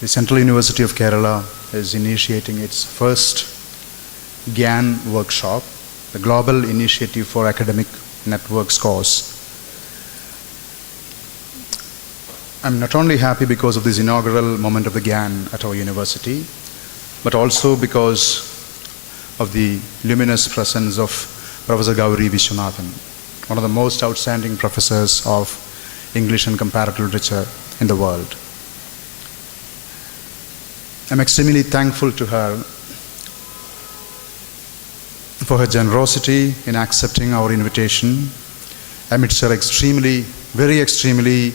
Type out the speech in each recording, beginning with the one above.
The Central University of Kerala is initiating its first GIAN workshop, the Global Initiative for Academic Networks course. I'm not only happy because of this inaugural moment of the GIAN at our university, but also because of the luminous presence of Professor Gauri Viswanathan, one of the most outstanding professors of English and comparative literature in the world. I'm extremely thankful to her for her generosity in accepting our invitation amidst her very extremely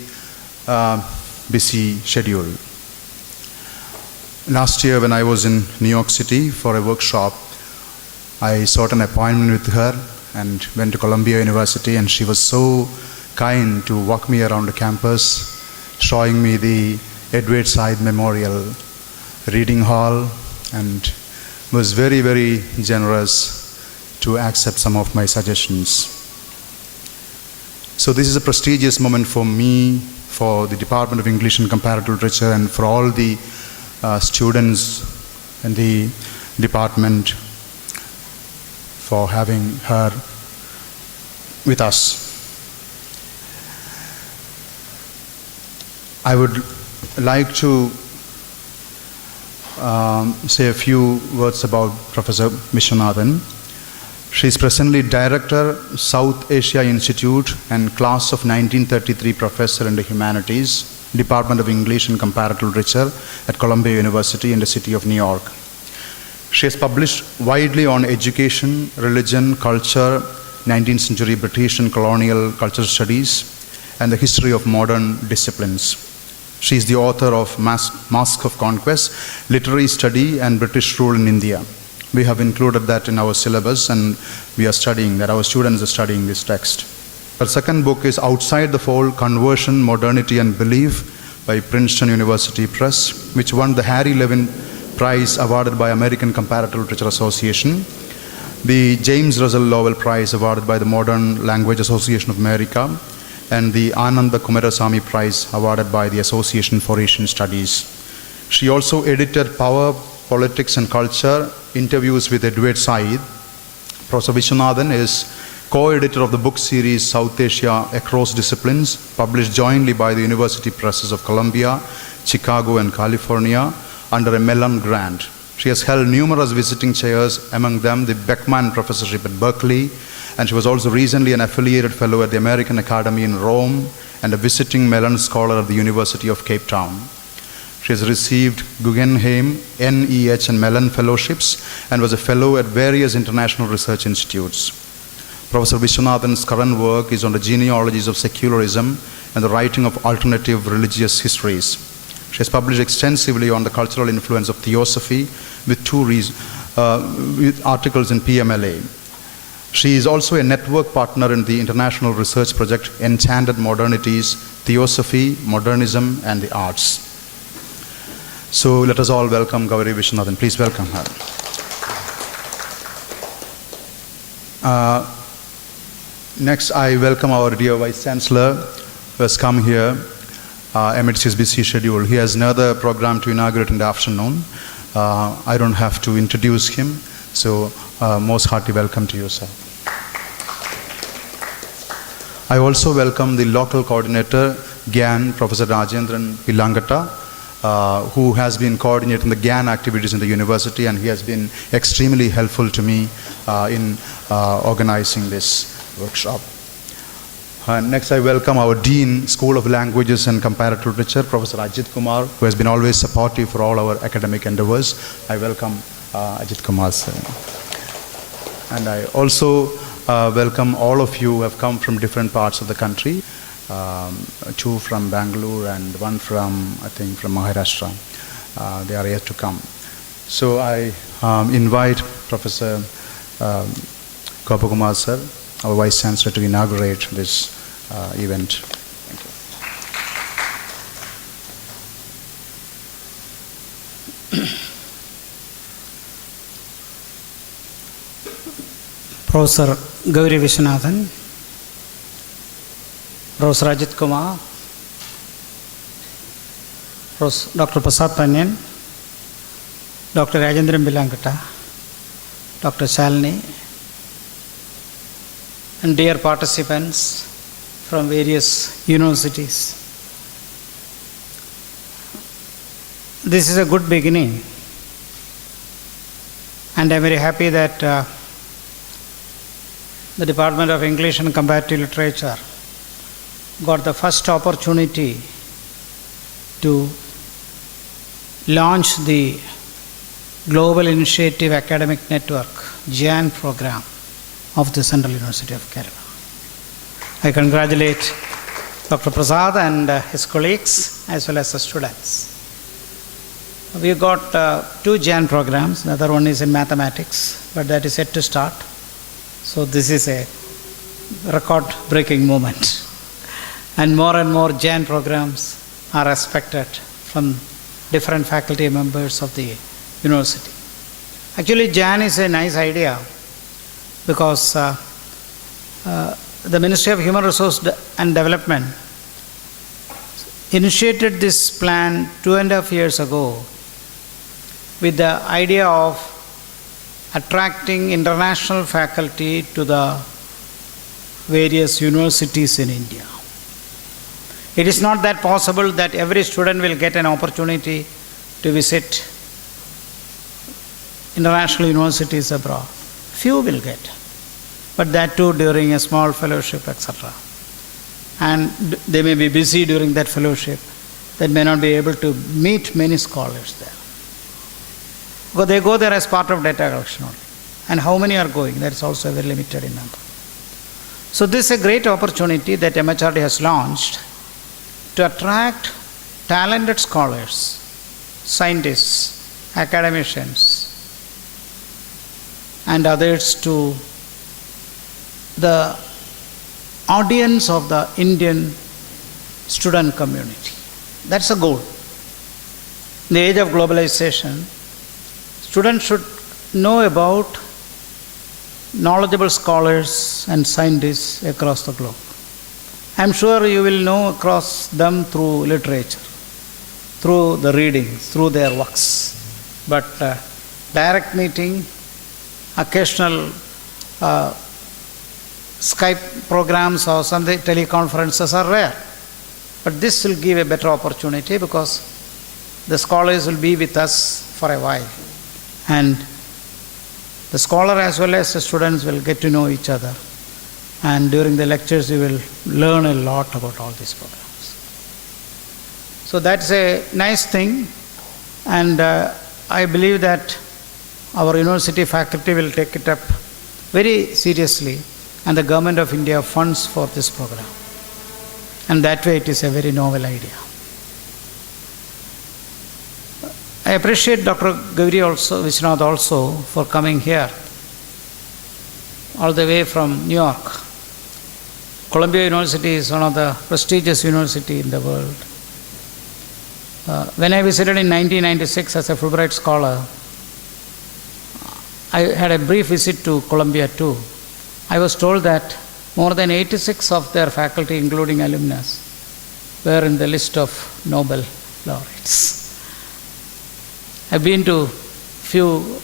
busy schedule. Last year when I was in New York City for a workshop, I sought an appointment with her and went to Columbia University, and she was so kind to walk me around the campus, showing me the Edward Said Memorial Reading Hall, and was very, very generous to accept some of my suggestions. So this is a prestigious moment for me, for the Department of English and Comparative Literature, and for all the students in the department for having her with us. I would like to say a few words about Professor Viswanathan. She is presently Director, South Asia Institute and Class of 1933 Professor in the Humanities, Department of English and Comparative Literature at Columbia University in the city of New York. She has published widely on education, religion, culture, 19th century British and colonial cultural studies, and the history of modern disciplines. She is the author of Mask of Conquest, Literary Study and British Rule in India. We have included that in our syllabus, and we are studying that. Our students are studying this text. Her second book is Outside the Fold, Conversion, Modernity and Belief by Princeton University Press, which won the Harry Levin Prize awarded by American Comparative Literature Association, the James Russell Lowell Prize awarded by the Modern Language Association of America, and the Ananda Kumarasamy Prize awarded by the Association for Asian Studies. She also edited Power, Politics and Culture, Interviews with Edward Said. Professor Viswanathan is co-editor of the book series South Asia Across Disciplines, published jointly by the University Presses of Columbia, Chicago and California under a Mellon grant. She has held numerous visiting chairs, among them the Beckman Professorship at Berkeley, and she was also recently an affiliated fellow at the American Academy in Rome and a visiting Mellon Scholar at the University of Cape Town. She has received Guggenheim, NEH and Mellon Fellowships and was a fellow at various international research institutes. Professor Viswanathan's current work is on the genealogies of secularism and the writing of alternative religious histories. She has published extensively on the cultural influence of theosophy with with articles in PMLA. She is also a network partner in the international research project Enchanted Modernities, Theosophy, Modernism and the Arts. So let us all welcome Gauri Viswanathan. Please welcome her. Next, I welcome our dear Vice Chancellor who has come here amidst his busy schedule. He has another program to inaugurate in the afternoon. I don't have to introduce him, so most hearty welcome to you, sir. I also welcome the local coordinator, GIAN, Professor Rajendran Pilangata, who has been coordinating the GIAN activities in the university, and he has been extremely helpful to me in organizing this workshop. Next, I welcome our Dean, School of Languages and Comparative Literature, Professor Ajit Kumar, who has been always supportive for all our academic endeavors. I welcome Ajit Kumar, sir. And I also welcome all of you who have come from different parts of the country, two from Bangalore and one from, I think, from Maharashtra. They are here to come. So I invite Professor Gopakumar, sir, our Vice Chancellor, to inaugurate this event. Thank you. Professor Gauri Viswanathan, Professor Ajit Kumar, Dr. Prasad Pannian, Dr. Rajendran Bilankata, Dr. Shalini, and dear participants from various universities. This is a good beginning, and I am very happy that the Department of English and Comparative Literature got the first opportunity to launch the Global Initiative Academic Network GIAN program of the Central University of Kerala. I congratulate Dr. Prasad and his colleagues as well as the students. We got 2 GIAN programs. The other one is in mathematics, but that is yet to start. So this is a record-breaking moment. And more GIAN programs are expected from different faculty members of the university. Actually, GIAN is a nice idea because the Ministry of Human Resource and Development initiated this plan 2.5 years ago with the idea of attracting international faculty to the various universities in India. It is not that possible that every student will get an opportunity to visit international universities abroad. Few will get, but that too during a small fellowship, etc. And they may be busy during that fellowship, they may not be able to meet many scholars there. Because they go there as part of data collection only. And how many are going? That is also very limited in number. So this is a great opportunity that MHRD has launched to attract talented scholars, scientists, academicians, and others to the audience of the Indian student community. That's a goal. In the age of globalization, students should know about knowledgeable scholars and scientists across the globe. I am sure you will know across them through literature, through the readings, through their works. But direct meeting, occasional Skype programs or Sunday teleconferences are rare. But this will give a better opportunity because the scholars will be with us for a while. And the scholar as well as the students will get to know each other. And during the lectures you will learn a lot about all these programs. So that's a nice thing, and I believe that our university faculty will take it up very seriously, and the Government of India funds for this program. And that way it is a very novel idea. I appreciate Dr. Gauri Viswanathan also for coming here, all the way from New York. Columbia University is one of the prestigious universities in the world. When I visited in 1996 as a Fulbright scholar, I had a brief visit to Columbia too. I was told that more than 86 of their faculty, including alumnus, were in the list of Nobel laureates. I've been to few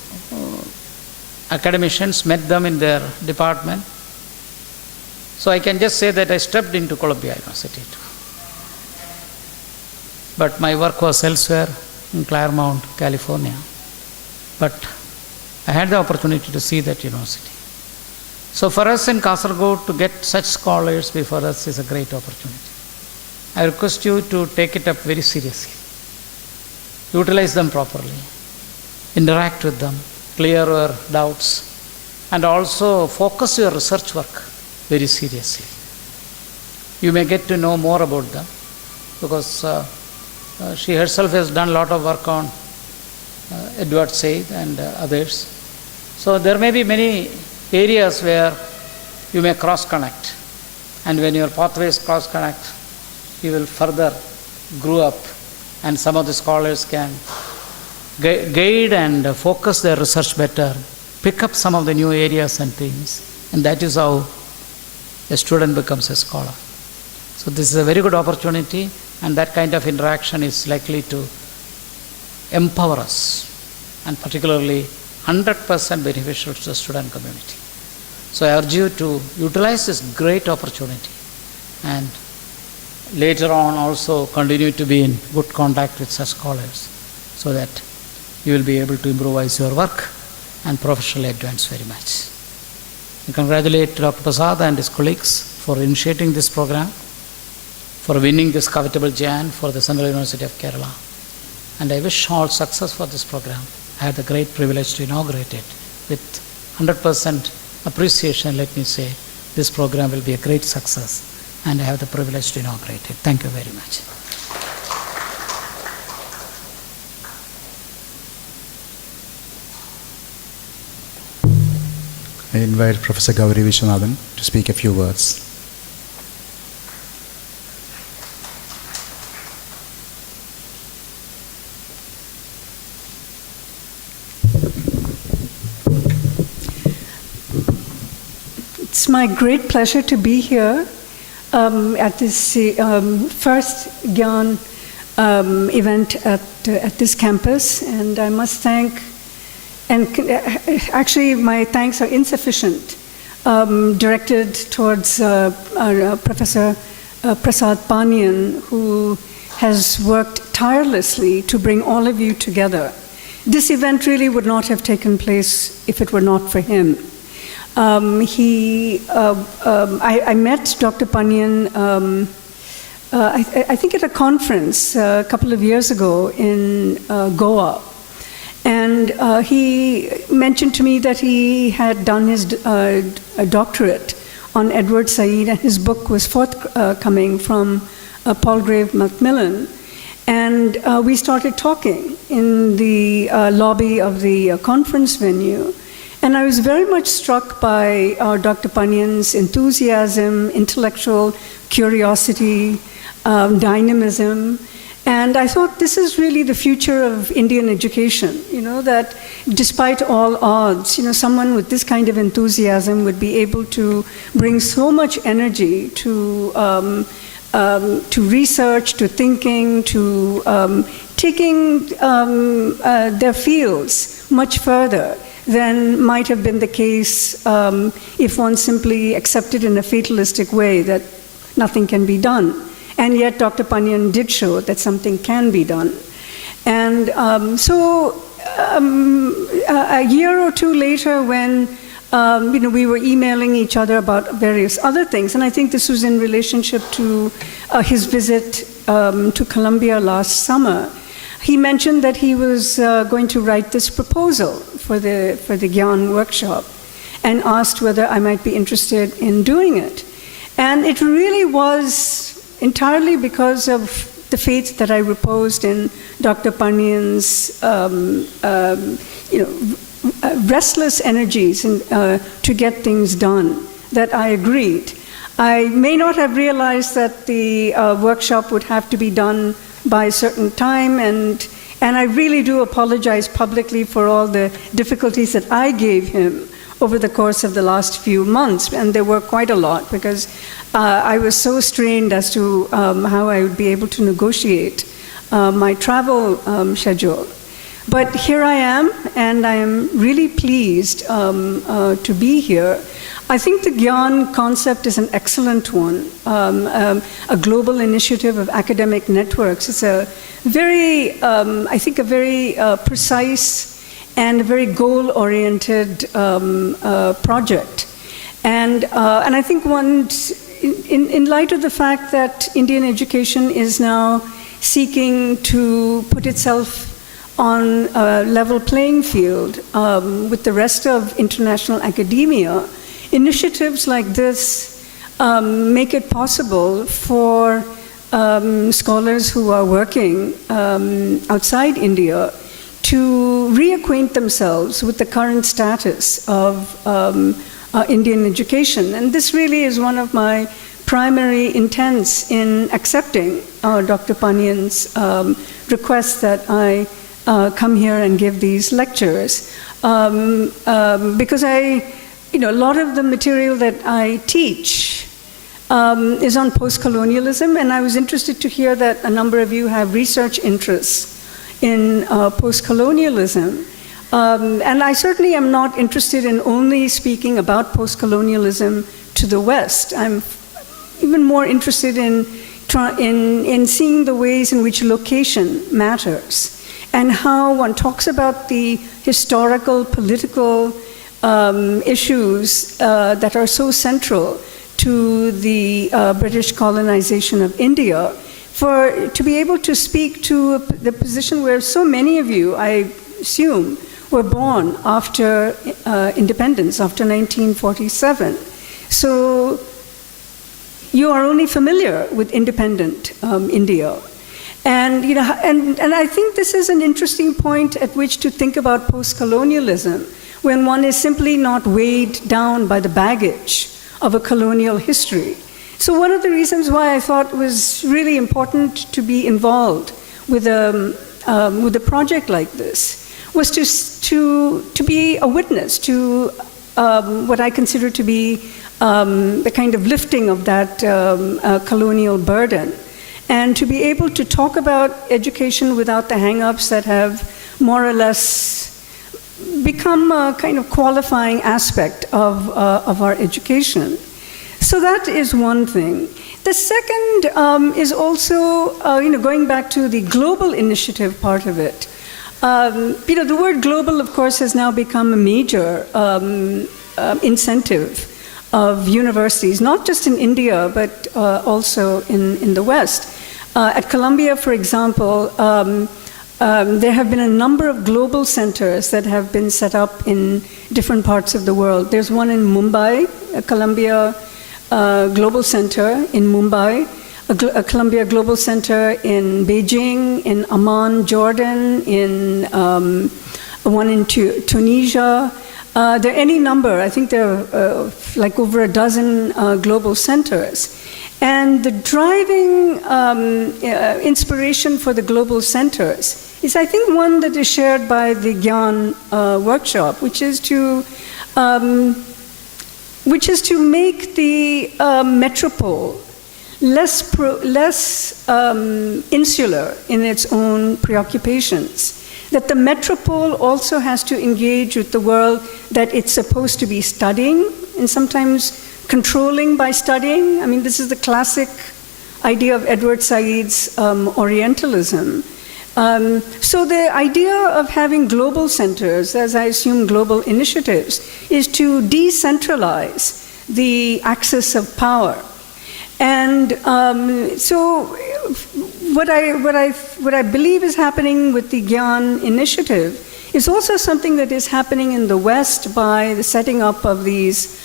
academicians, met them in their department. So I can just say that I stepped into Columbia University too. But my work was elsewhere in Claremont, California. But I had the opportunity to see that university. So for us in Kasaragod to get such scholars before us is a great opportunity. I request you to take it up very seriously. Utilize them properly. Interact with them. Clear your doubts. And also focus your research work very seriously. You may get to know more about them because she herself has done a lot of work on Edward Said and others. So there may be many areas where you may cross-connect, and when your pathways cross-connect, you will further grow up, and some of the scholars can guide and focus their research better, pick up some of the new areas and things, and that is how a student becomes a scholar. So this is a very good opportunity. And that kind of interaction is likely to empower us, and particularly 100% beneficial to the student community. So I urge you to utilize this great opportunity, and later on also continue to be in good contact with such scholars, so that you will be able to improvise your work and professionally advance very much. I congratulate Dr. Prasad and his colleagues for initiating this program, for winning this covetable GIAN for the Central University of Kerala. And I wish all success for this program. I had the great privilege to inaugurate it with 100% appreciation. Let me say, this program will be a great success, and I have the privilege to inaugurate it. Thank you very much. I invite Professor Gauri Viswanathan to speak a few words. It's my great pleasure to be here at this first GIAN event at this campus, and I must thank, and actually my thanks are insufficient, directed towards Professor Prasad Pannian, who has worked tirelessly to bring all of you together. This event really would not have taken place if it were not for him. I met Dr. Pannian, I think at a conference a couple of years ago in Goa. And he mentioned to me that he had done his doctorate on Edward Said, and his book was forthcoming from Palgrave Macmillan. And we started talking in the lobby of the conference venue. And I was very much struck by Dr. Pannian's enthusiasm, intellectual curiosity, dynamism. And I thought this is really the future of Indian education, you know, that despite all odds, you know, someone with this kind of enthusiasm would be able to bring so much energy to research, to thinking, to taking their fields much further than might have been the case if one simply accepted in a fatalistic way that nothing can be done. And yet Dr. Pannian did show that something can be done. And a year or two later, when we were emailing each other about various other things, and I think this was in relationship to his visit to Columbia last summer, he mentioned that he was going to write this proposal for the GIAN workshop, and asked whether I might be interested in doing it. And it really was entirely because of the faith that I reposed in Dr. Pannian's restless energies to get things done that I agreed. I may not have realized that the workshop would have to be done by a certain time, and I really do apologize publicly for all the difficulties that I gave him over the course of the last few months, and there were quite a lot, because I was so strained as to how I would be able to negotiate my travel schedule. But here I am, and I am really pleased to be here. I think the GIAN concept is an excellent one, a global initiative of academic networks. It's a very, I think, a very precise and a very goal-oriented project. And I think in light of the fact that Indian education is now seeking to put itself on a level playing field with the rest of international academia, initiatives like this make it possible for scholars who are working outside India to reacquaint themselves with the current status of Indian education. And this really is one of my primary intents in accepting Dr. Pannian's request that I come here and give these lectures. Because a lot of the material that I teach is on post-colonialism, and I was interested to hear that a number of you have research interests in post-colonialism. And I certainly am not interested in only speaking about post-colonialism to the West. I'm even more interested in seeing the ways in which location matters, and how one talks about the historical, political issues that are so central to the British colonization of India, to be able to speak to the position where so many of you, I assume, were born after independence, after 1947. So you are only familiar with independent India. And, and I think this is an interesting point at which to think about post-colonialism, when one is simply not weighed down by the baggage of a colonial history. So one of the reasons why I thought it was really important to be involved with a project like this was to be a witness to what I consider to be the kind of lifting of that colonial burden, and to be able to talk about education without the hang-ups that have more or less become a kind of qualifying aspect of our education. So that is one thing. The second is also, going back to the global initiative part of it. The word global, of course, has now become a major incentive of universities, not just in India, but also in the West. At Columbia, for example, there have been a number of global centers that have been set up in different parts of the world. There's one in Mumbai, a Columbia Global Center in Mumbai, a Columbia Global Center in Beijing, in Amman, Jordan, in one in Tunisia. There are any number, I think there are like over a dozen global centers. And the driving inspiration for the global centers is, I think, one that is shared by the GIAN workshop, which is to make the metropole less insular in its own preoccupations. That the metropole also has to engage with the world that it's supposed to be studying, and sometimes controlling by studying. I mean, this is the classic idea of Edward Said's Orientalism. So the idea of having global centers, as I assume global initiatives, is to decentralize the axis of power. And so what I believe is happening with the GIAN initiative is also something that is happening in the West by the setting up of these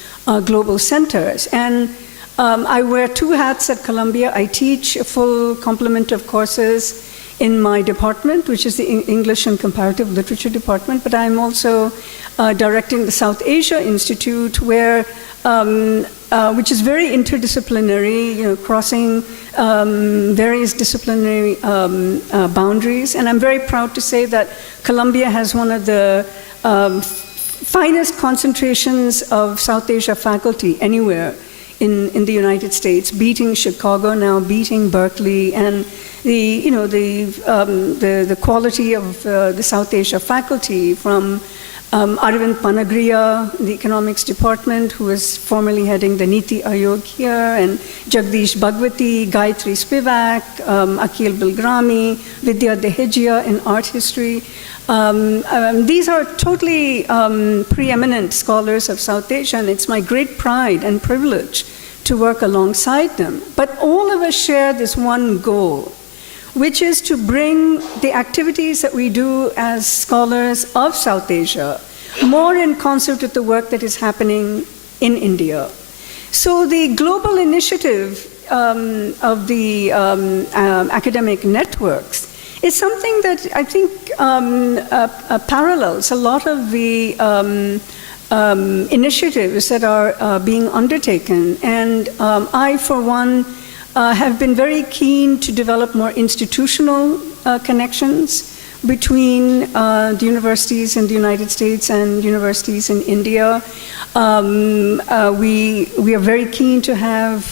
global centers. And I wear two hats at Columbia. I teach a full complement of courses in my department, which is the English and Comparative Literature department, but I'm also directing the South Asia Institute, where which is very interdisciplinary, crossing various disciplinary boundaries. And I'm very proud to say that Columbia has one of the finest concentrations of South Asia faculty anywhere in the United States, beating Chicago now, beating Berkeley, and the quality of the South Asia faculty, from Arvind Panagriya, the economics department, who was formerly heading the Niti Aayog here, and Jagdish Bhagwati, Gayatri Spivak, Akhil Bilgrami, Vidya Dehejia in art history. These are totally preeminent scholars of South Asia, and it's my great pride and privilege to work alongside them. But all of us share this one goal, which is to bring the activities that we do as scholars of South Asia more in concert with the work that is happening in India. So the global initiative of the academic networks is something that I think parallels a lot of the initiatives that are being undertaken. And I, for one, have been very keen to develop more institutional connections between the universities in the United States and universities in India. We are very keen to have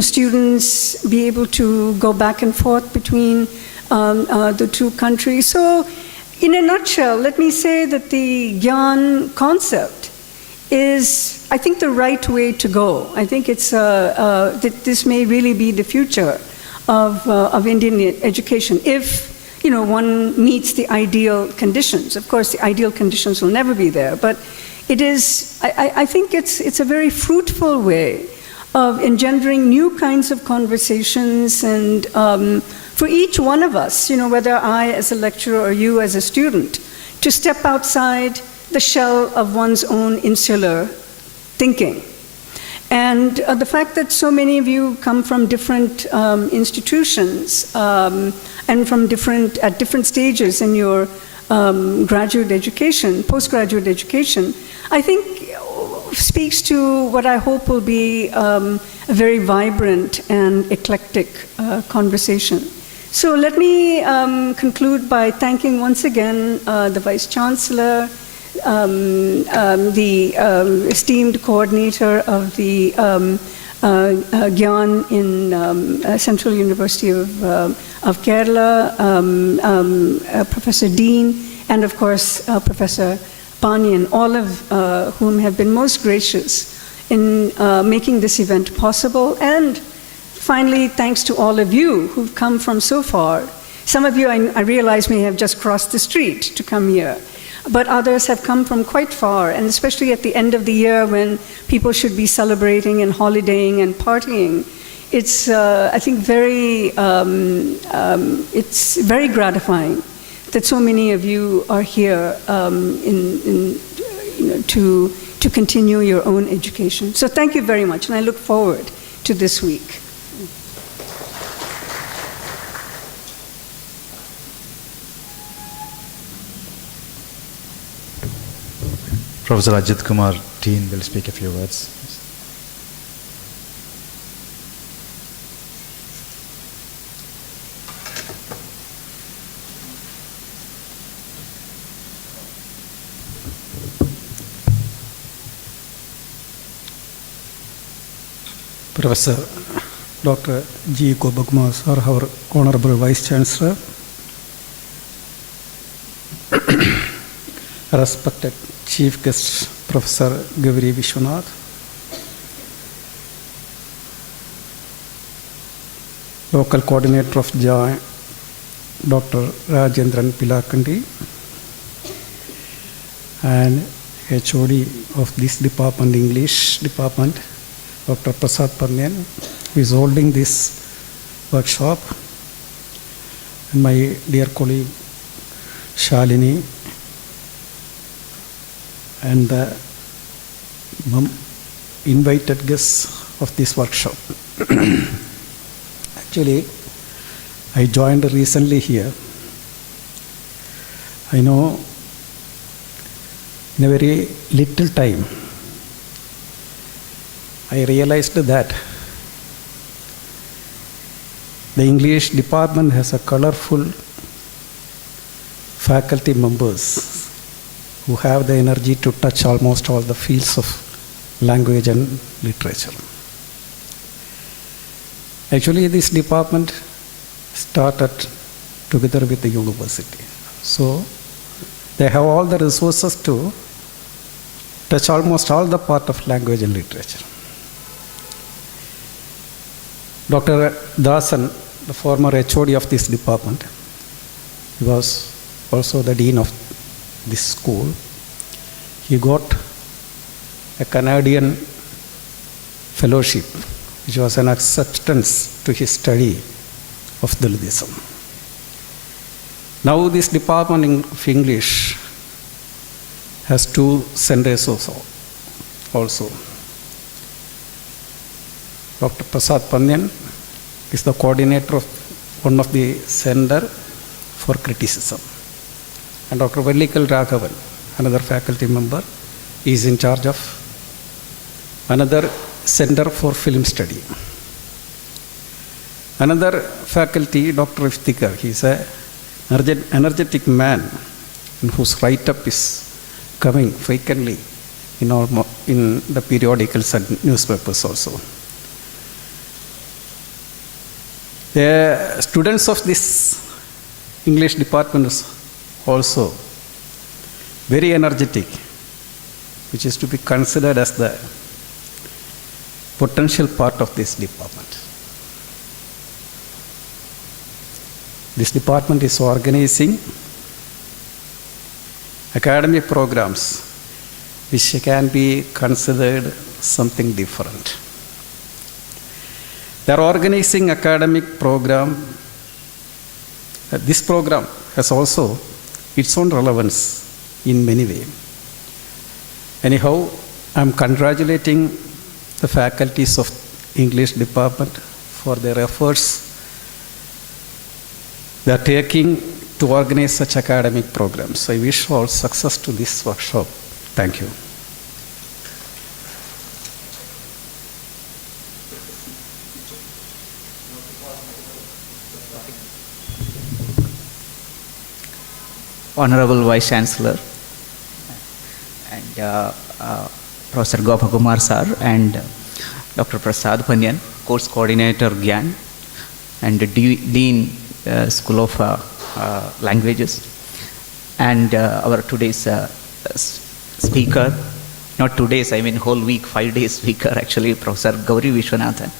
students be able to go back and forth between the two countries. So, in a nutshell, let me say that the GIAN concept is, I think, the right way to go. I think it's that this may really be the future of Indian education if one meets the ideal conditions. Of course, the ideal conditions will never be there, but it is. I think it's a very fruitful way of engendering new kinds of conversations, and for each one of us, whether I as a lecturer or you as a student, to step outside the shell of one's own insular thinking. And the fact that so many of you come from different institutions and from at different stages in your graduate education, postgraduate education, I think speaks to what I hope will be a very vibrant and eclectic conversation. So let me conclude by thanking once again the Vice Chancellor, the esteemed coordinator of the GIAN in Central University of Kerala, Professor Dean, and of course Professor Pannian, all of whom have been most gracious in making this event possible. And finally, thanks to all of you who've come from so far. Some of you, I realize, may have just crossed the street to come here, but others have come from quite far, and especially at the end of the year when people should be celebrating and holidaying and partying. It's, I think, it's very gratifying that so many of you are here to continue your own education. So thank you very much, and I look forward to this week. Professor Ajit Kumar Dean will speak a few words. Professor Dr. G. Gobagma, sir, our Honorable Vice Chancellor, respected Chief Guest Professor Gauri Viswanathan, Local Coordinator of GIAN, Dr. Rajendran Pilakandi, and HOD of this department, English department, Dr. Prasad Pannian, who is holding this workshop, and my dear colleague Shalini, and the invited guests of this workshop. Actually, I joined recently here. I know in a very little time, I realized that the English department has a colorful faculty members who have the energy to touch almost all the fields of language and literature. Actually, this department started together with the university. So they have all the resources to touch almost all the part of language and literature. Dr. Dasan, the former HOD of this department, he was also the dean of this school. He got a Canadian fellowship, which was an acceptance to his study of Dalitism. Now this department of English has 2 centers also. Dr. Prasad Pannian is the coordinator of one of the center for criticism. And Dr. Vellikal Raghavan, another faculty member, is in charge of another center for film study. Another faculty, Dr. Iftikhar, he is an energetic man whose write-up is coming frequently in the periodicals and newspapers also. The students of this English department is also very energetic, which is to be considered as the potential part of this department. This department is organizing academic programs which can be considered something different. They are organizing academic program. This program has also its own relevance in many ways. Anyhow, I am congratulating the faculties of English department for their efforts they are taking to organize such academic programs. I wish all success to this workshop. Thank you. Honorable Vice Chancellor and Professor Gopakumar sir and Dr. Prasad Pannian, Course Coordinator GIAN and Dean School of Languages, and our today's speaker, not today's, I mean whole week, 5 days speaker actually, Professor Gauri Viswanathan,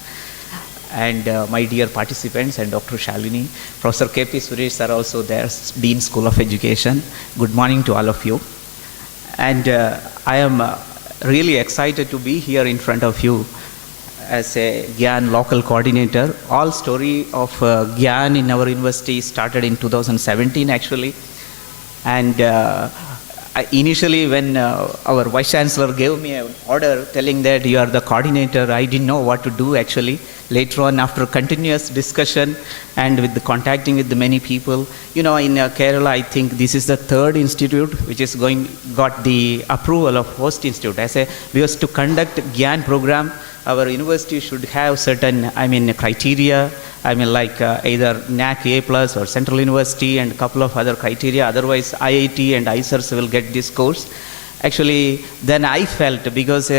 and my dear participants and Dr. Shalini, Professor K.P. Suresh sir also there, Dean School of Education. Good morning to all of you. And I am really excited to be here in front of you as a GIAN local coordinator. All story of GIAN in our university started in 2017 actually. And initially when our Vice Chancellor gave me an order telling that you are the coordinator, I didn't know what to do actually. Later on, after continuous discussion and with the contacting with the many people, in Kerala, I think this is the third institute which is got the approval of host institute. We was to conduct GIAN program, our university should have certain, criteria, like either NAC A+ or Central University and a couple of other criteria. Otherwise, IIT and ISERS will get this course. Actually, then I felt because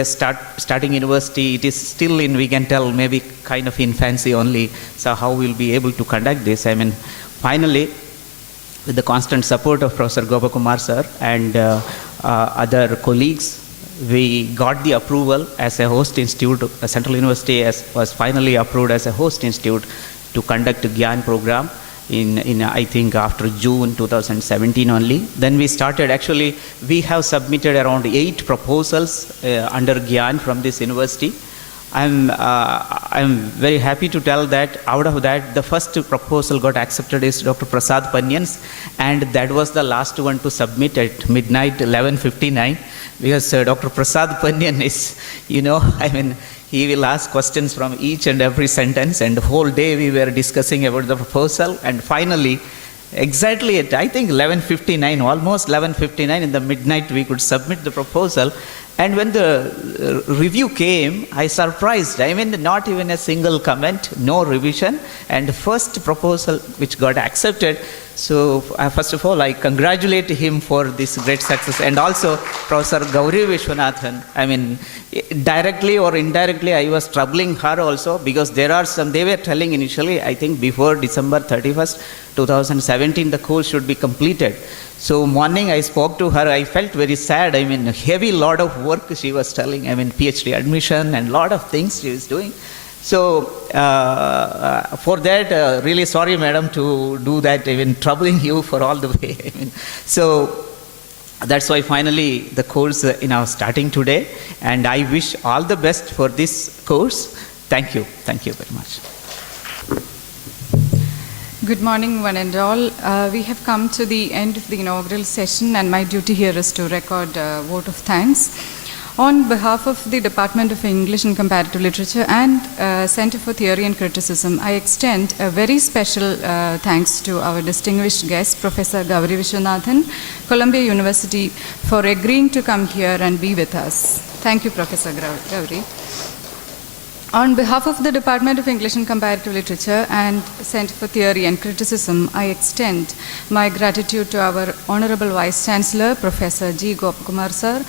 starting university, it is still in, we can tell, maybe kind of infancy only. So how we'll be able to conduct this? Finally, with the constant support of Professor Gopakumar sir and other colleagues, we got the approval as a host institute. Central University was finally approved as a host institute to conduct a GIAN program in I think after June 2017 only. Then we started, actually we have submitted around 8 proposals under GIAN from this university. I'm very happy to tell that out of that, the first proposal got accepted is Dr. Prasad Pannian's, and that was the last one to submit at midnight 11:59, because Dr. Prasad Pannian is, he will ask questions from each and every sentence, and the whole day we were discussing about the proposal, and finally, exactly at I think 11:59, almost 11:59 in the midnight, we could submit the proposal. And when the review came, I surprised. Not even a single comment, no revision, and the first proposal which got accepted. So first of all, I congratulate him for this great success, and also Professor Gauri Viswanathan. Directly or indirectly, I was troubling her also, because there are some, they were telling initially, I think before December 31st, 2017, the course should be completed. So morning I spoke to her, I felt very sad. Heavy lot of work she was telling, PhD admission and lot of things she was doing. So for that, really sorry, madam, to do that, even troubling you for all the way. So that's why finally the course starting today, and I wish all the best for this course. Thank you very much. Good morning, one and all. We have come to the end of the inaugural session, and my duty here is to record a vote of thanks. On behalf of the Department of English and Comparative Literature and Center for Theory and Criticism, I extend a very special thanks to our distinguished guest, Professor Gauri Viswanathan, Columbia University, for agreeing to come here and be with us. Thank you, Professor Gauri. On behalf of the Department of English and Comparative Literature and Center for Theory and Criticism, I extend my gratitude to our Honorable Vice Chancellor, Professor G. Gopakumar sir,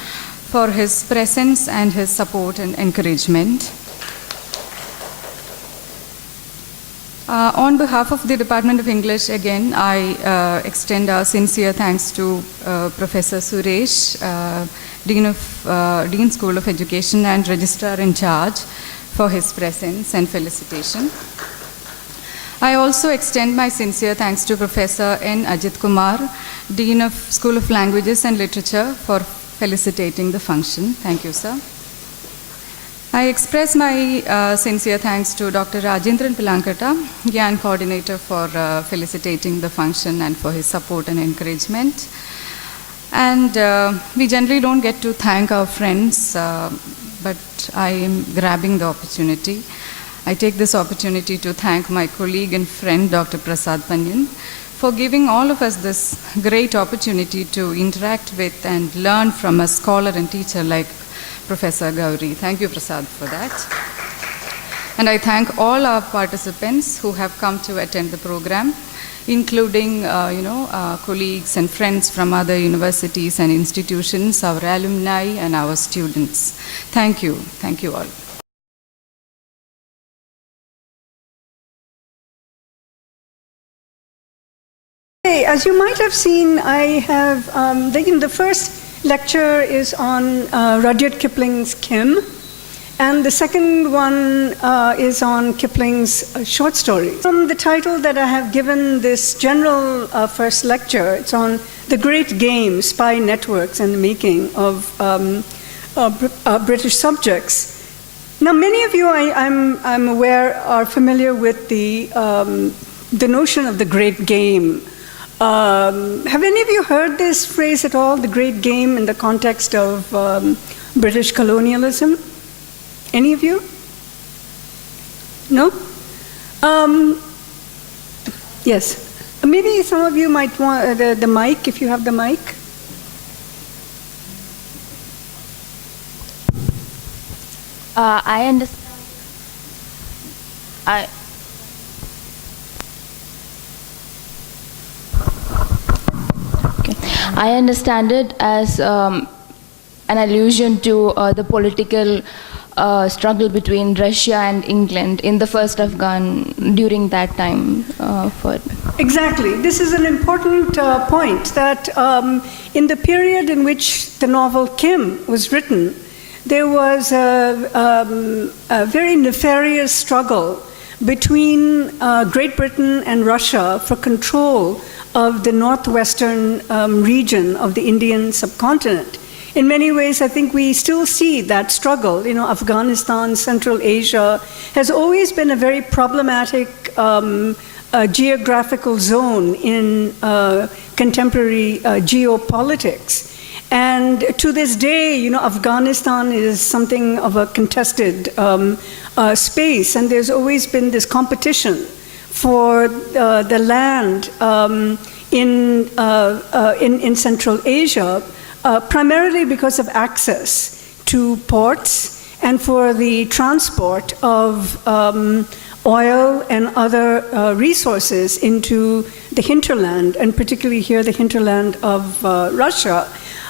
for his presence and his support and encouragement. On behalf of the Department of English, again, I extend our sincere thanks to Professor Suresh, Dean School of Education and Registrar in Charge, for his presence and felicitation. I also extend my sincere thanks to Professor N. Ajit Kumar, Dean of School of Languages and Literature, for felicitating the function. Thank you, sir. I express my sincere thanks to Dr. Rajendran Pilankata, GIAN coordinator, for felicitating the function and for his support and encouragement. And we generally don't get to thank our friends, but I am grabbing the opportunity. I take this opportunity to thank my colleague and friend, Dr. Prasad Pannian, for giving all of us this great opportunity to interact with and learn from a scholar and teacher like Professor Gauri. Thank you, Prasad, for that. And I thank all our participants who have come to attend the program, including colleagues and friends from other universities and institutions, our alumni and our students. Thank you. Thank you all. As you might have seen, I have, the first lecture is on Rudyard Kipling's Kim, and the second one is on Kipling's short stories. From the title that I have given this general first lecture, it's on the great game, spy networks and the making of British subjects. Now, many of you, I'm aware, are familiar with the notion of the great game. Have any of you heard this phrase at all, the great game, in the context of British colonialism? Any of you? No? Yes. Maybe some of you might want the mic, if you have the mic. I understand. I understand it as an allusion to the political struggle between Russia and England in the first Afghan during that time. Exactly. This is an important point, that in the period in which the novel Kim was written, there was a very nefarious struggle between Great Britain and Russia for control of the northwestern region of the Indian subcontinent. In many ways, I think we still see that struggle. Afghanistan, Central Asia has always been a very problematic geographical zone in contemporary geopolitics. And to this day, Afghanistan is something of a contested space, and there's always been this competition for the land in Central Asia, primarily because of access to ports and for the transport of oil and other resources into the hinterland, and particularly here the hinterland of Russia.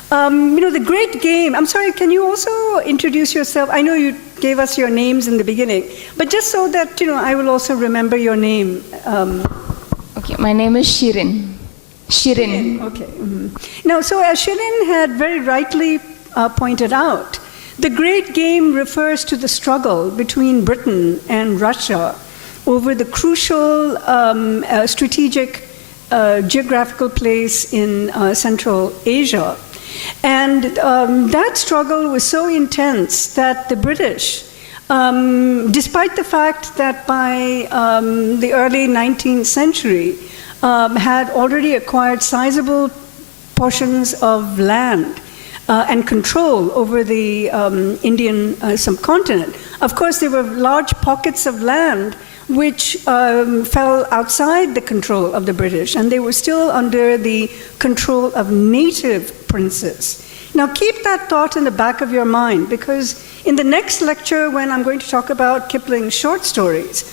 The great game, I'm sorry, can you also introduce yourself? I know you gave us your names in the beginning, but just so that, I will also remember your name. Okay, my name is Shirin. Shirin. Okay. Mm-hmm. Now, so as Shirin had very rightly pointed out, the great game refers to the struggle between Britain and Russia over the crucial strategic geographical place in Central Asia. And that struggle was so intense that the British, despite the fact that by the early 19th century had already acquired sizable portions of land and control over the Indian subcontinent. Of course, there were large pockets of land which fell outside the control of the British, and they were still under the control of native princes. Now keep that thought in the back of your mind, because in the next lecture, when I'm going to talk about Kipling's short stories,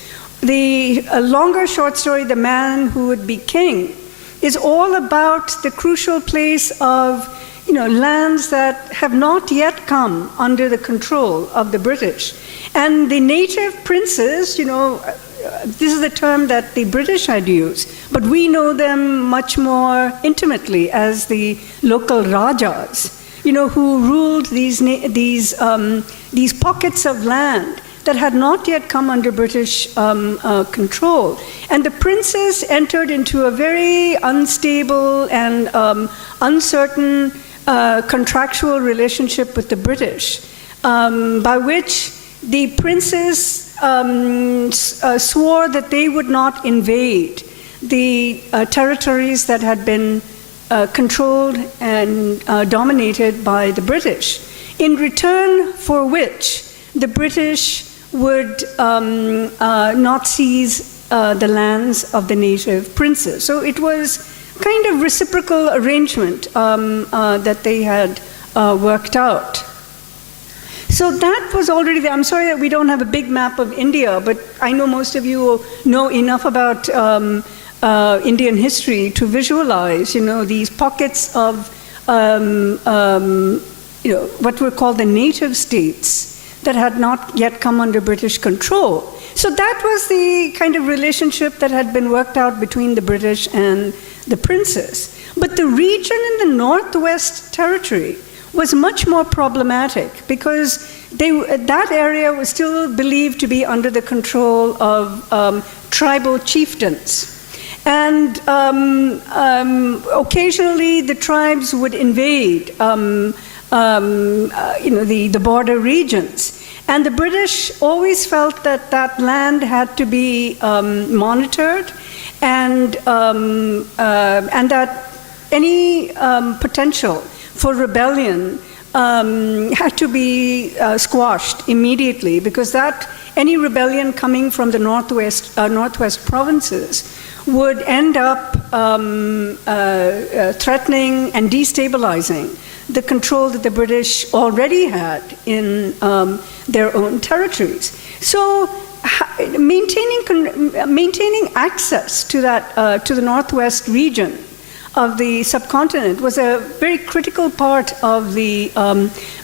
the longer short story, The Man Who Would Be King, is all about the crucial place of lands that have not yet come under the control of the British. And the native princes, this is the term that the British had used, but we know them much more intimately as the local Rajas, who ruled these pockets of land that had not yet come under British control. And the princes entered into a very unstable and uncertain contractual relationship with the British, by which the princes swore that they would not invade the territories that had been controlled and dominated by the British, in return for which the British would not seize the lands of the native princes. So it was kind of reciprocal arrangement that they had worked out. So that was already there. I'm sorry that we don't have a big map of India, but I know most of you know enough about Indian history to visualize, these pockets of, what were called the native states that had not yet come under British control. So that was the kind of relationship that had been worked out between the British and the princes. But the region in the Northwest Territory was much more problematic because that area was still believed to be under the control of tribal chieftains. And occasionally the tribes would invade the border regions. And the British always felt that that land had to be monitored, and that any potential for rebellion had to be squashed immediately, because any rebellion coming from the northwest provinces would end up threatening and destabilizing the control that the British already had in their own territories. So maintaining access to the northwest region of the subcontinent was a very critical part of the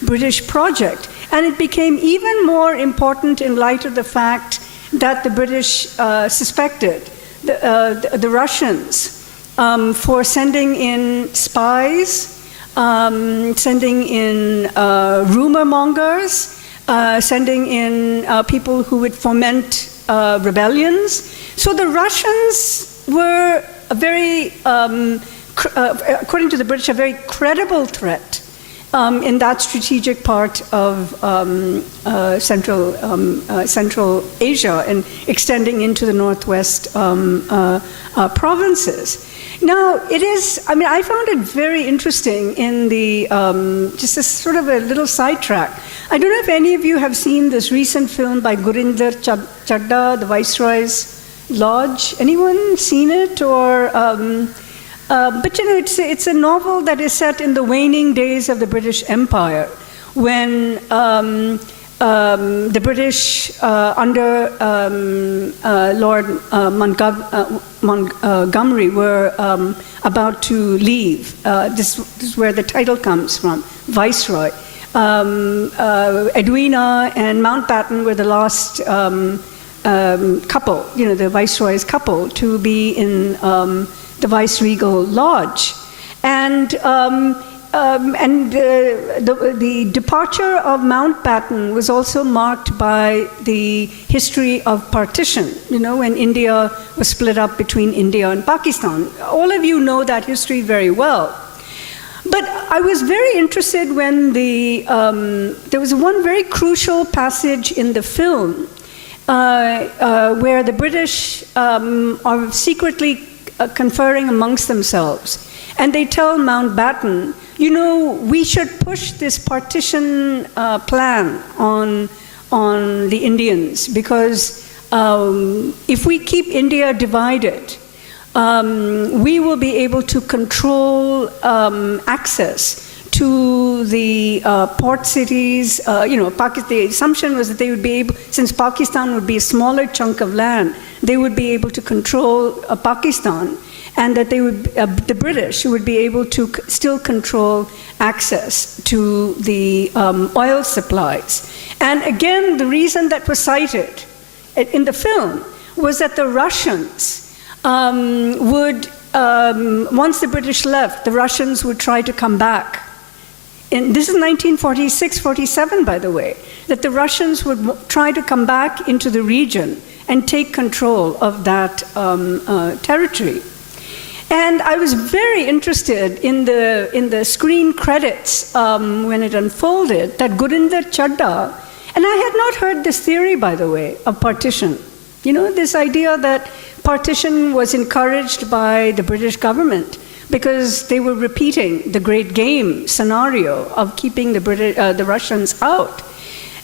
British project, and it became even more important in light of the fact that the British suspected the Russians for sending in spies, sending in rumor mongers, sending in people who would foment rebellions. So the Russians were a very, according to the British, a very credible threat in that strategic part of Central Asia and extending into the northwest provinces. Now, I found it very interesting in the, just as sort of a little sidetrack. I don't know if any of you have seen this recent film by Gurinder Chadda, The Viceroy's Lodge. Anyone seen it? Or, but it's a novel that is set in the waning days of the British Empire, when the British under Lord Montgomery were about to leave. This is where the title comes from, Viceroy. Edwina and Mountbatten were the last couple, the Viceroy's couple, to be in the Viceregal Lodge. And the departure of Mountbatten was also marked by the history of partition, when India was split up between India and Pakistan. All of you know that history very well. But I was very interested when there was one very crucial passage in the film where the British are secretly conferring amongst themselves. And they tell Mountbatten, we should push this partition plan on the Indians, because if we keep India divided, we will be able to control access to the port cities. The assumption was that they would be able, since Pakistan would be a smaller chunk of land they would be able to control Pakistan, and that they would, the British would be able to still control access to the oil supplies. And again, the reason that was cited in the film was that the Russians would, once the British left, the Russians would try to come back. And this is 1946, 47, by the way, that the Russians would try to come back into the region and take control of that territory. And I was very interested in the screen credits when it unfolded that Gurinder Chadda, and I had not heard this theory, by the way, of partition. You know, this idea that partition was encouraged by the British government because they were repeating the Great Game scenario of keeping the Russians out.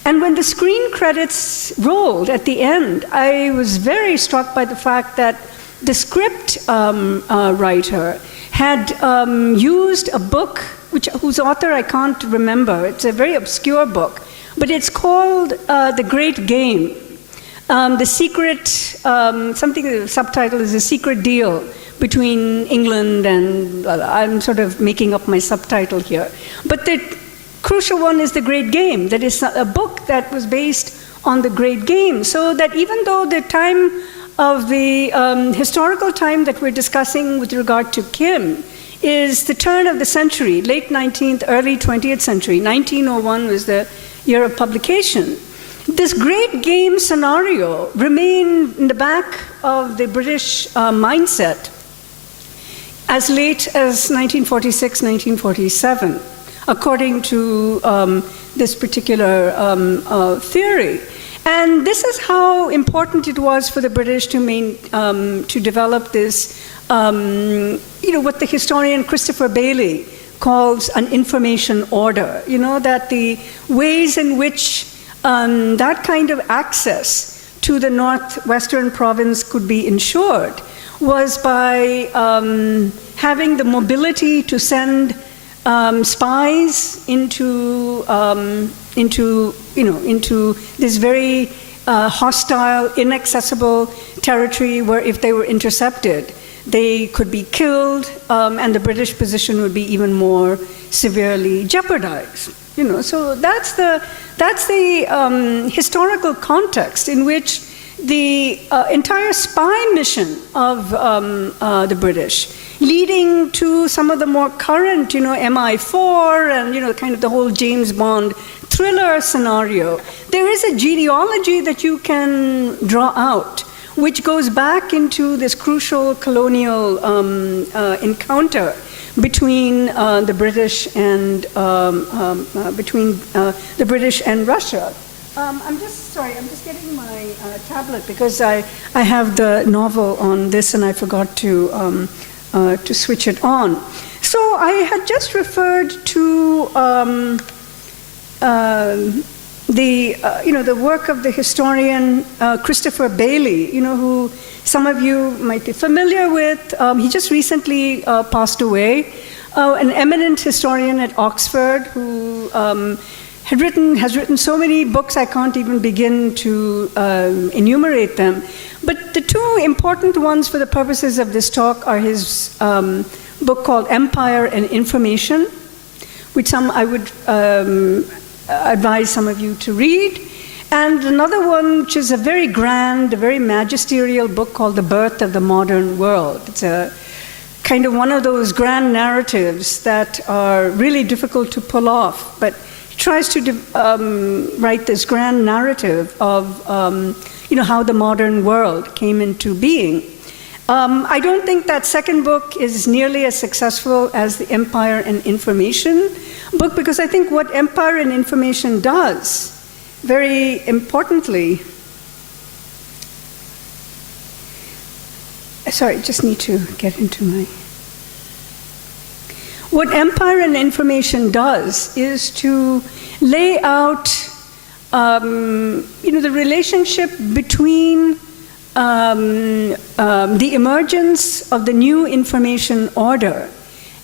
And when the screen credits rolled at the end, I was very struck by the fact that the script writer had used a book whose author I can't remember. It's a very obscure book, but it's called The Great Game. The secret, the subtitle is A Secret Deal between England and, I'm sort of making up my subtitle here. But the crucial one is The Great Game. That is a book that was based on the Great Game. So that even though the time of the historical time that we're discussing with regard to Kim is the turn of the century, late 19th, early 20th century. 1901 was the year of publication. This Great Game scenario remained in the back of the British mindset as late as 1946, 1947, according to this particular theory. And this is how important it was for the British to develop this, what the historian Christopher Bailey calls an information order. You know, that the ways in which that kind of access to the northwestern province could be ensured was by having the mobility to send spies into this very hostile, inaccessible territory where if they were intercepted, they could be killed, and the British position would be even more severely jeopardized. So that's the historical context in which the entire spy mission of the British, leading to some of the more current, MI4 and kind of the whole James Bond thriller scenario. There is a genealogy that you can draw out, which goes back into this crucial colonial encounter between the British and Russia. I'm just getting my tablet because I have the novel on this and I forgot to switch it on. So I had just referred to the work of the historian Christopher Bailey, who some of you might be familiar with. He just recently passed away. An eminent historian at Oxford who has written so many books I can't even begin to enumerate them. But the two important ones for the purposes of this talk are his book called Empire and Information, which I would advise some of you to read. And another one, which is a very grand, a very magisterial book called The Birth of the Modern World. It's a kind of one of those grand narratives that are really difficult to pull off, but he tries to write this grand narrative of how the modern world came into being. I don't think that second book is nearly as successful as the Empire and Information book, because I think what Empire and Information does, very importantly, sorry, just need to get into my... What Empire and Information does is to lay out the relationship between the emergence of the new information order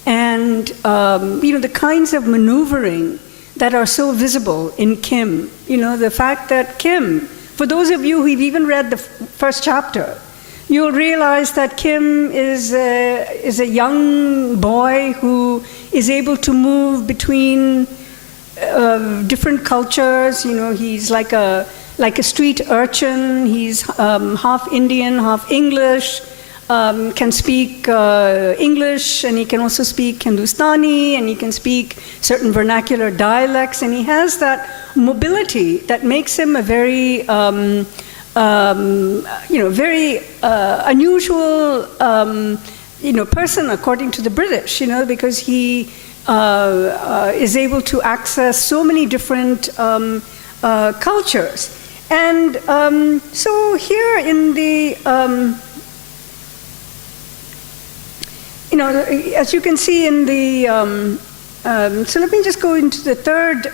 and the kinds of maneuvering that are so visible in Kim. The fact that Kim For those of you who've even read the first chapter, you'll realize that Kim is a young boy who is able to move between different cultures. You know, he's like a street urchin. He's half Indian, half English. Can speak English, and he can also speak Hindustani, and he can speak certain vernacular dialects, and he has that mobility that makes him a very, very unusual, person according to the British, because he is able to access so many different cultures. And so here in the as you can see in the, so let me just go into the third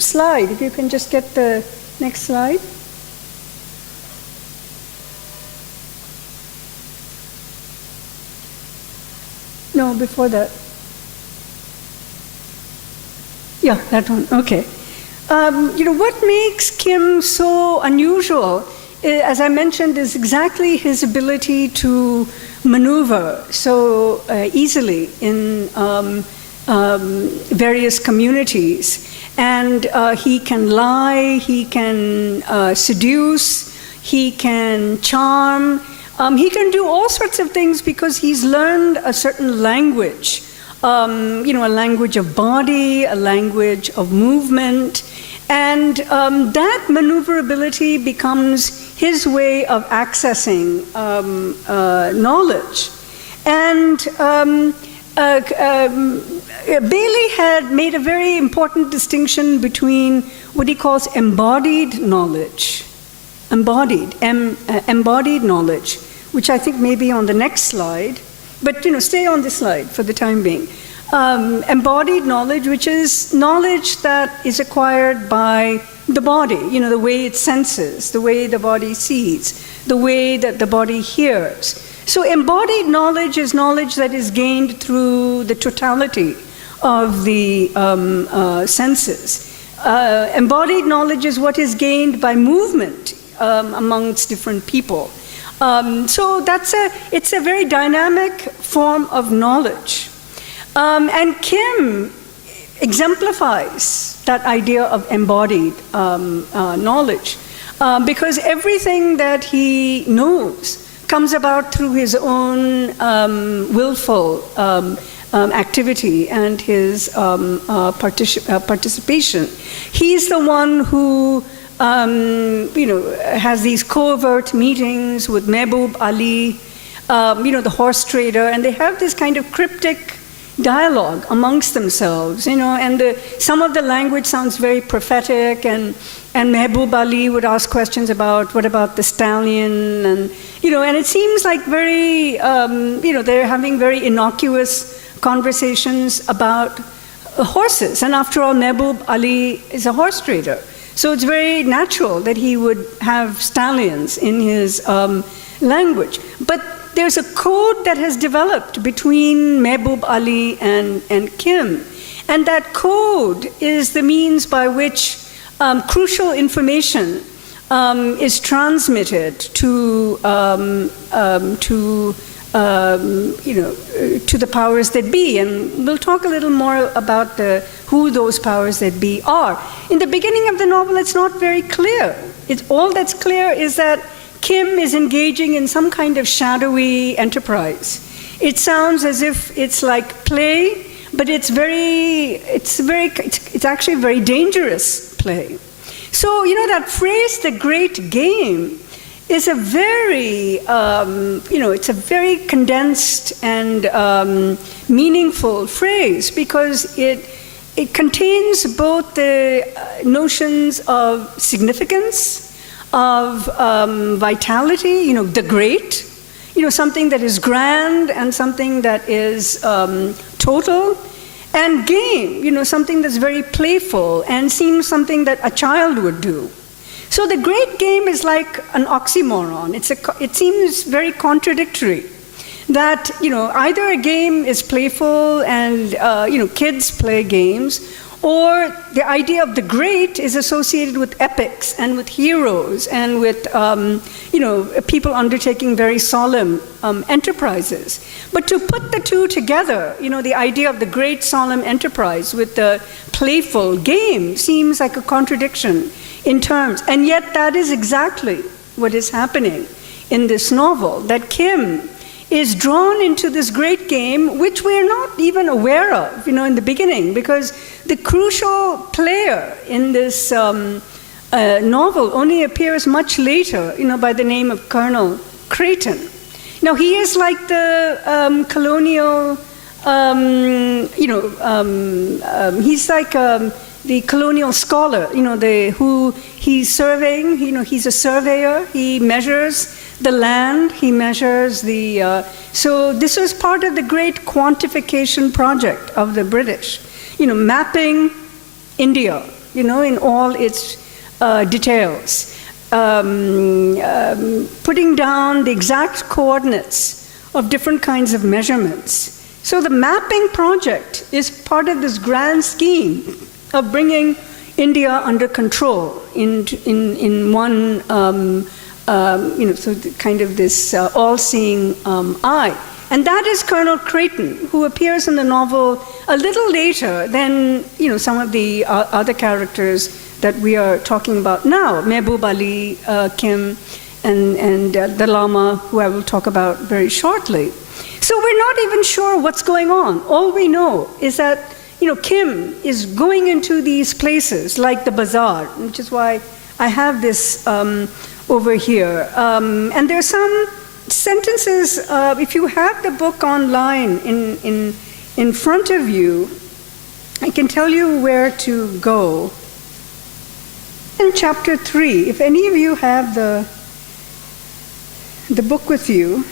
slide. If you can just get the next slide. No, before that. Yeah, that one, okay. What makes Kim so unusual, as I mentioned, is exactly his ability to maneuver so easily in various communities. And he can lie, he can seduce, he can charm, he can do all sorts of things because he's learned a certain language, a language of body, a language of movement. And that maneuverability becomes his way of accessing knowledge. And Bailey had made a very important distinction between what he calls embodied knowledge, embodied knowledge, which I think may be on the next slide, but stay on this slide for the time being. Embodied knowledge, which is knowledge that is acquired by the body, the way it senses, the way the body sees, the way that the body hears. So embodied knowledge is knowledge that is gained through the totality of the senses. Embodied knowledge is what is gained by movement amongst different people. So it's a very dynamic form of knowledge. And Kim exemplifies that idea of embodied knowledge because everything that he knows comes about through his own willful activity and his participation. He's the one who has these covert meetings with Mehboob Ali, the horse trader, and they have this kind of cryptic dialogue amongst themselves, and some of the language sounds very prophetic, and Mehboob Ali would ask questions about, what about the stallion, and it seems like very, they're having very innocuous conversations about horses, and after all, Mehboob Ali is a horse trader, so it's very natural that he would have stallions in his language. But there's a code that has developed between Mehboob Ali and Kim. And that code is the means by which crucial information is transmitted to the powers that be. And we'll talk a little more about who those powers that be are. In the beginning of the novel, it's not very clear. All that's clear is that Kim is engaging in some kind of shadowy enterprise. It sounds as if it's like play, but it's actually very dangerous play. So, that phrase, the great game, is a very, it's a very condensed and meaningful phrase because it contains both the notions of significance, of vitality, the great, something that is grand and something that is total, and game, something that's very playful and seems something that a child would do. So the great game is like an oxymoron. It seems very contradictory that, either a game is playful and, kids play games, Or the idea of the great is associated with epics and with heroes and with people undertaking very solemn enterprises. But to put the two together, the idea of the great solemn enterprise with the playful game seems like a contradiction in terms. And yet that is exactly what is happening in this novel, that Kim is drawn into this great game, which we're not even aware of, in the beginning, because the crucial player in this novel only appears much later, by the name of Colonel Creighton. Now, he is like the colonial, he's like the colonial scholar, who he's surveying, he's a surveyor, he measures the land, he measures the, so this was part of the great quantification project of the British, mapping India, in all its details, putting down the exact coordinates of different kinds of measurements. So the mapping project is part of this grand scheme of bringing India under control in one so kind of this all-seeing eye. And that is Colonel Creighton, who appears in the novel a little later than some of the other characters that we are talking about now, Mehboob Ali, Kim, and the Lama, who I will talk about very shortly. So we're not even sure what's going on. All we know is that Kim is going into these places like the bazaar, which is why I have this over here. And there are some sentences, if you have the book online in front of you, I can tell you where to go. In chapter 3, if any of you have the book with you,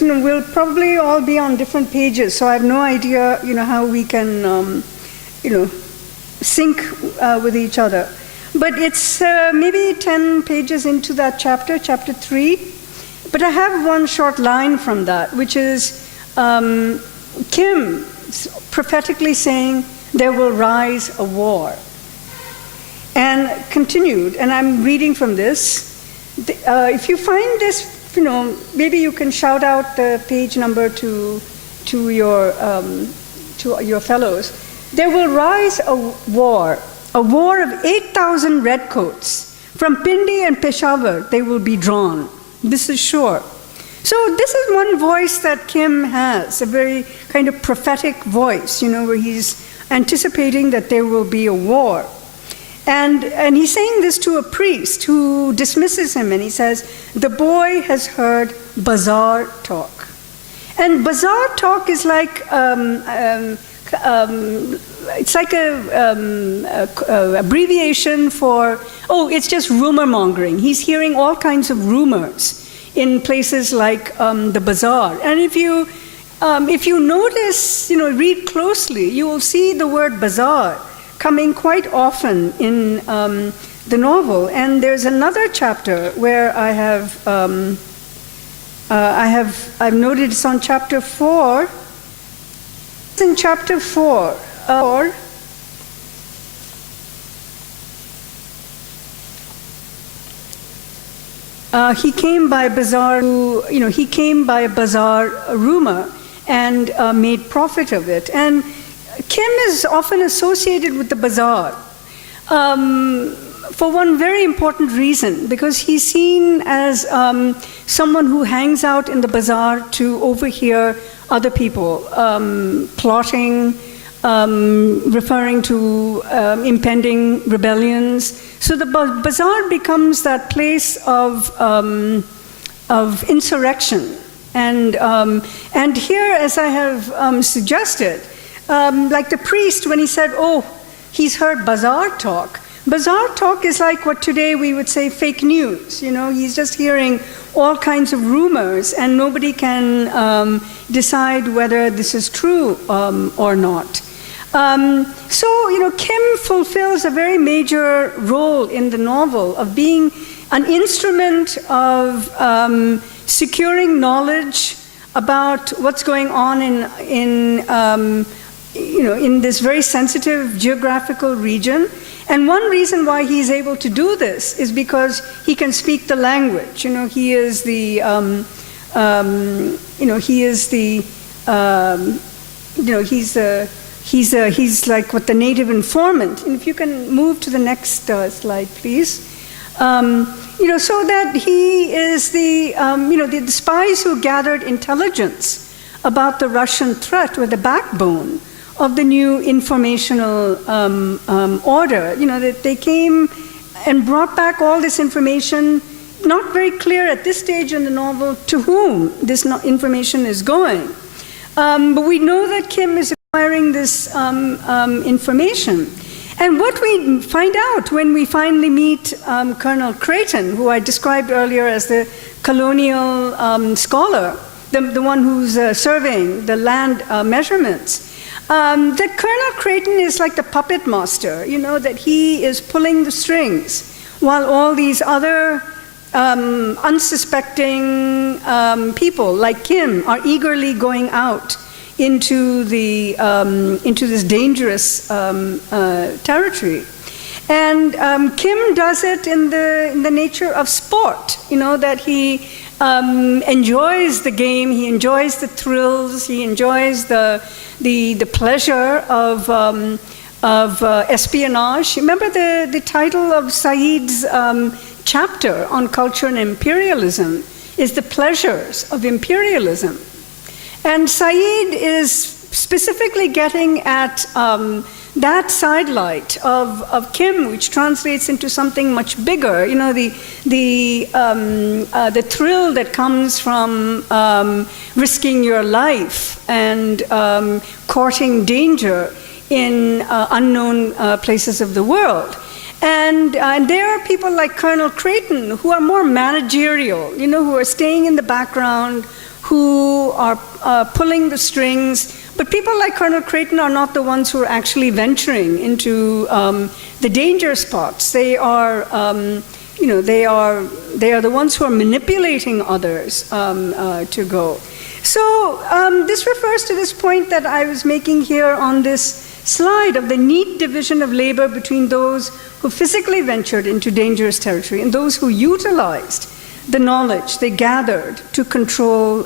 we'll probably all be on different pages, so I have no idea, how we can, sync with each other. But it's maybe 10 pages into that chapter, chapter 3. But I have one short line from that, which is Kim prophetically saying, "There will rise a war." And continued, and I'm reading from this. If you find this, maybe you can shout out the page number to your fellows. There will rise a war of 8,000 redcoats. From Pindi and Peshawar, they will be drawn. This is sure. So this is one voice that Kim has, a very kind of prophetic voice, where he's anticipating that there will be a war. And he's saying this to a priest who dismisses him, and he says, "The boy has heard bazaar talk." And bazaar talk is like it's like a abbreviation for, it's just rumor mongering. He's hearing all kinds of rumors in places like the bazaar. And if you notice, read closely, you will see the word bazaar coming quite often in the novel. And there's another chapter where I've noted it's on chapter 4. It's in chapter 4. He came by bazaar, he came by a bazaar rumor and made profit of it. And Kim is often associated with the bazaar for one very important reason, because he's seen as someone who hangs out in the bazaar to overhear other people plotting, referring to impending rebellions. So the bazaar becomes that place of insurrection. And here, as I have suggested, like the priest, when he said, he's heard bazaar talk is like what today we would say fake news. He's just hearing all kinds of rumors, and nobody can decide whether this is true or not. So, Kim fulfills a very major role in the novel of being an instrument of securing knowledge, about what's going on in this very sensitive geographical region. And one reason why he's able to do this is because he can speak the language. He is the, he's like what the native informant. And if you can move to the next slide, please. So that he is the spies who gathered intelligence about the Russian threat were the backbone of the new informational order. That they came and brought back all this information, not very clear at this stage in the novel to whom this information is going. But we know that Kim is acquiring this information. And what we find out when we finally meet Colonel Creighton, who I described earlier as the colonial scholar, the one who's surveying the land measurements, that Colonel Creighton is like the puppet master, that he is pulling the strings while all these other unsuspecting people like Kim are eagerly going out into this dangerous territory. And Kim does it in the nature of sport, that he enjoys the game, he enjoys the thrills, he enjoys the pleasure of espionage. Remember the title of Said's chapter on culture and imperialism is The Pleasures of Imperialism. And Said is specifically getting at that sidelight of Kim, which translates into something much bigger. The thrill that comes from risking your life and courting danger in unknown places of the world. And there are people like Colonel Creighton who are more managerial, who are staying in the background, who are pulling the strings. But people like Colonel Creighton are not the ones who are actually venturing into the danger spots. They are, they are the ones who are manipulating others to go. So this refers to this point that I was making here on this slide of the neat division of labor between those who physically ventured into dangerous territory and those who utilized the knowledge they gathered to control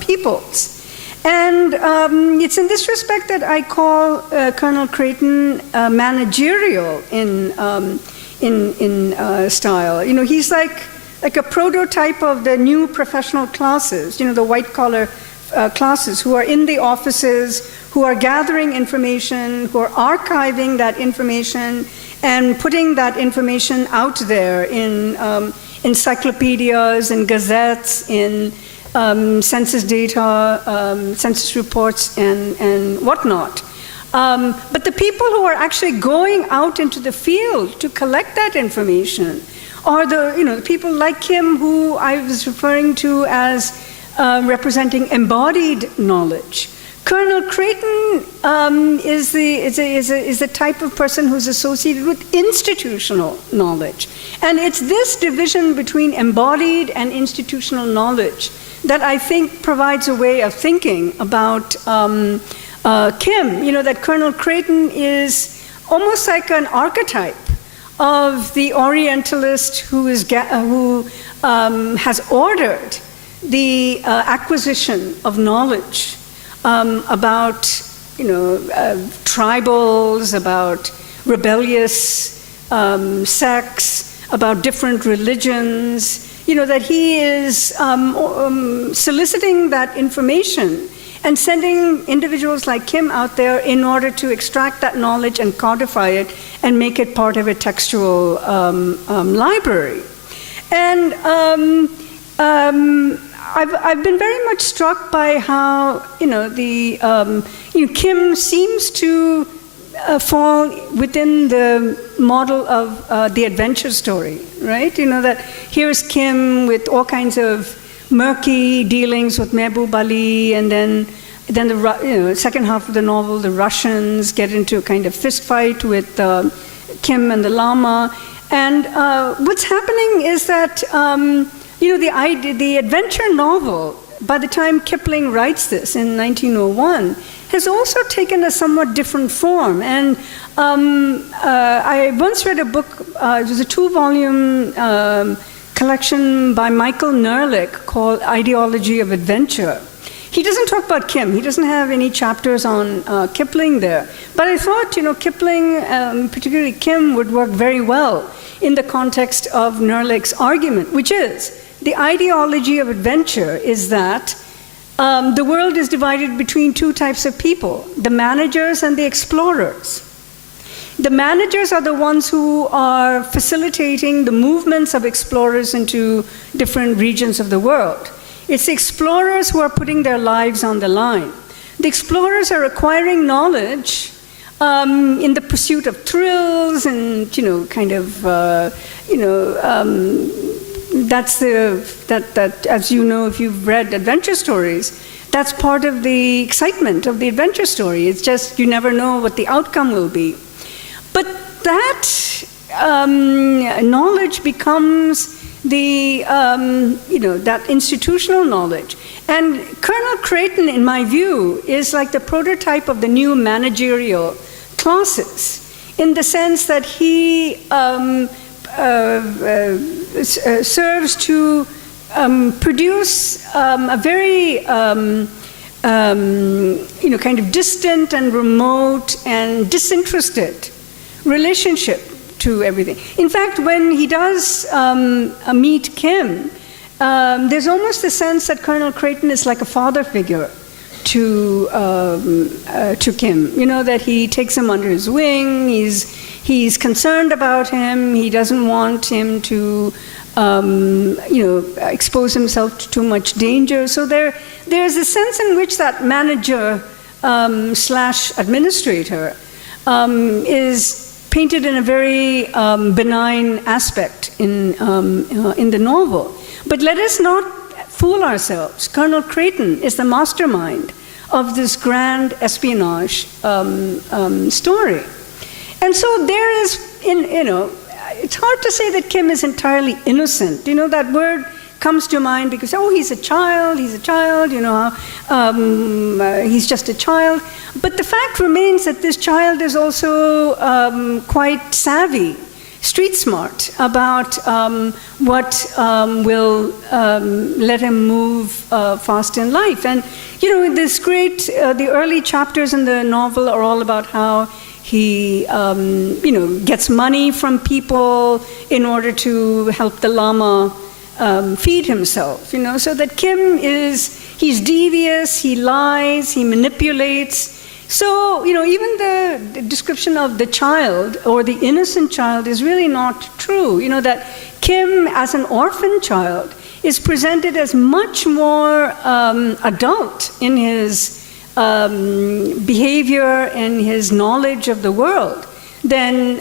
peoples. And it's in this respect that I call Colonel Creighton managerial in style. He's like a prototype of the new professional classes, the white-collar classes who are in the offices, who are gathering information, who are archiving that information and putting that information out there in encyclopedias, in gazettes, in census data, census reports, and whatnot. But the people who are actually going out into the field to collect that information are the people like Kim, who I was referring to as representing embodied knowledge. Colonel Creighton is the type of person who's associated with institutional knowledge. And it's this division between embodied and institutional knowledge that I think provides a way of thinking about Kim. That Colonel Creighton is almost like an archetype of the Orientalist who has ordered the acquisition of knowledge about tribals, about rebellious sects, about different religions. That he is soliciting that information and sending individuals like Kim out there in order to extract that knowledge and codify it and make it part of a textual library. And I've been very much struck by how Kim seems to fall within the model of the adventure story, right? That here's Kim with all kinds of murky dealings with Mehboob Ali, and then the second half of the novel, the Russians get into a kind of fist fight with Kim and the Lama. And what's happening is that the adventure novel by the time Kipling writes this in 1901, has also taken a somewhat different form. And I once read a book, it was a 2-volume collection by Michael Nerlich called Ideology of Adventure. He doesn't talk about Kim. He doesn't have any chapters on Kipling there. But I thought, Kipling, particularly Kim, would work very well in the context of Nerlich's argument, which is the ideology of adventure is that the world is divided between two types of people, the managers and the explorers. The managers are the ones who are facilitating the movements of explorers into different regions of the world. It's the explorers who are putting their lives on the line. The explorers are acquiring knowledge in the pursuit of thrills and, that as you know, if you've read adventure stories, that's part of the excitement of the adventure story. It's just you never know what the outcome will be. But that knowledge becomes that institutional knowledge. And Colonel Creighton, in my view, is like the prototype of the new managerial classes, in the sense that he serves to produce a very kind of distant and remote and disinterested relationship to everything. In fact, when he does meet Kim, there's almost a sense that Colonel Creighton is like a father figure to Kim. That he takes him under his wing. He's concerned about him. He doesn't want him to expose himself to too much danger. So there's a sense in which that manager slash administrator is painted in a very benign aspect in the novel. But let us not fool ourselves. Colonel Creighton is the mastermind of this grand espionage story. And so there is, it's hard to say that Kim is entirely innocent. That word comes to mind because, he's a child, he's just a child. But the fact remains that this child is also quite savvy, street smart about what will let him move fast in life. And, this great, the early chapters in the novel are all about how he, gets money from people in order to help the lama feed himself, so that Kim he's devious, he lies, he manipulates. So, even the description of the child or the innocent child is really not true. That Kim, as an orphan child, is presented as much more adult in his behavior and his knowledge of the world than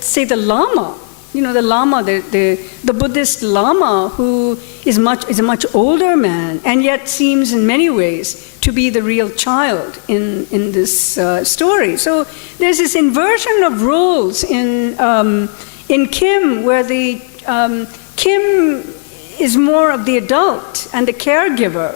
say the Lama. The Lama, the Buddhist Lama, who is a much older man and yet seems in many ways to be the real child in this story. So there's this inversion of roles in Kim, where the Kim is more of the adult and the caregiver,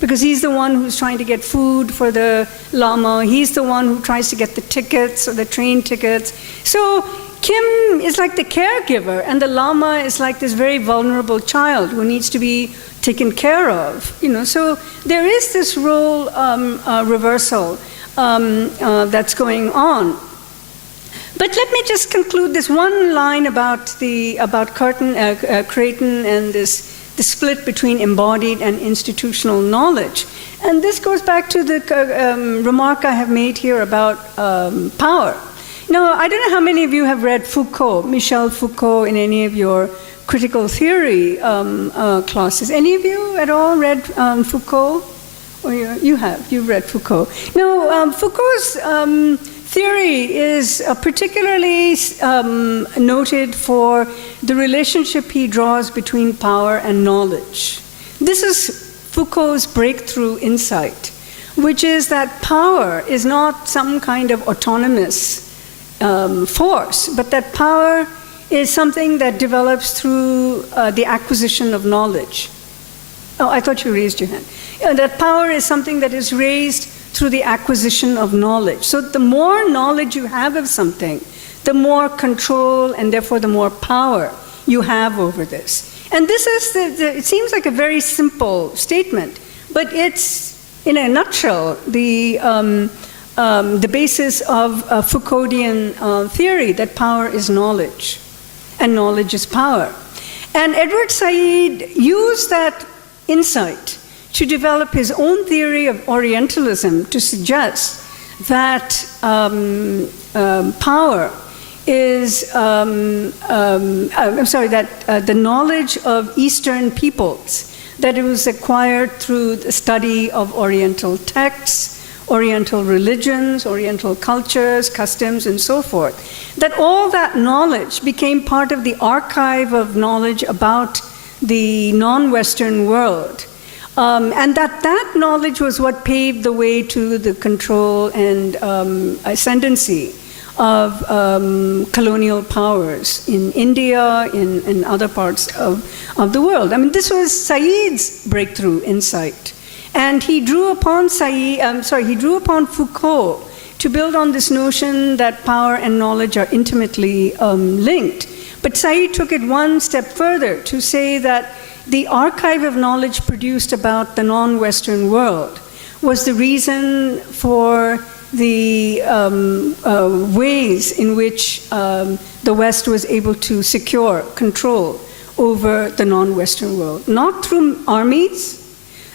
because he's the one who's trying to get food for the Lama. He's the one who tries to get the tickets or the train tickets. So Kim is like the caregiver, and the Lama is like this very vulnerable child who needs to be taken care of. So there is this role reversal that's going on. But let me just conclude this one line about Creighton and the split between embodied and institutional knowledge. And this goes back to the remark I have made here about power. Now, I don't know how many of you have read Foucault, Michel Foucault, in any of your critical theory classes. Any of you at all read Foucault? Or you've read Foucault. Now, Foucault's theory is particularly noted for the relationship he draws between power and knowledge. This is Foucault's breakthrough insight, which is that power is not some kind of autonomous force, but that power is something that develops through the acquisition of knowledge. Oh, I thought you raised your hand. That power is something that is raised through the acquisition of knowledge. So the more knowledge you have of something, the more control and therefore the more power you have over this. And this is, it seems like a very simple statement, but it's, in a nutshell, the basis of Foucauldian theory that power is knowledge, and knowledge is power. And Edward Said used that insight to develop his own theory of Orientalism to suggest that power is, the knowledge of Eastern peoples, that it was acquired through the study of Oriental texts, Oriental religions, Oriental cultures, customs, and so forth. That all that knowledge became part of the archive of knowledge about the non-Western world. And that knowledge was what paved the way to the control and ascendancy of colonial powers in India, in other parts of the world. I mean, this was Said's breakthrough insight. And he drew upon Foucault to build on this notion that power and knowledge are intimately linked. But Said took it one step further to say that the archive of knowledge produced about the non-Western world was the reason for the ways in which the West was able to secure control over the non-Western world. Not through armies,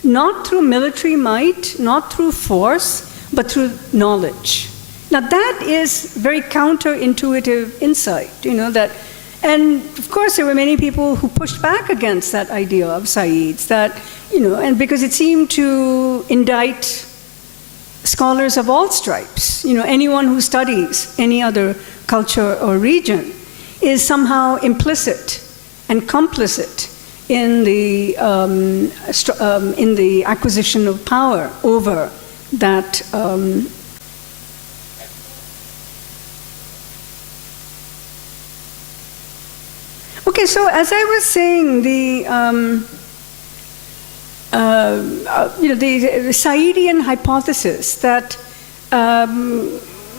not through military might, not through force, but through knowledge. Now that is very counterintuitive insight, that, and of course there were many people who pushed back against that idea of Said's, that, and because it seemed to indict scholars of all stripes, anyone who studies any other culture or region is somehow implicit and complicit in the acquisition of power over that. Okay, so as I was saying, the Saidian hypothesis that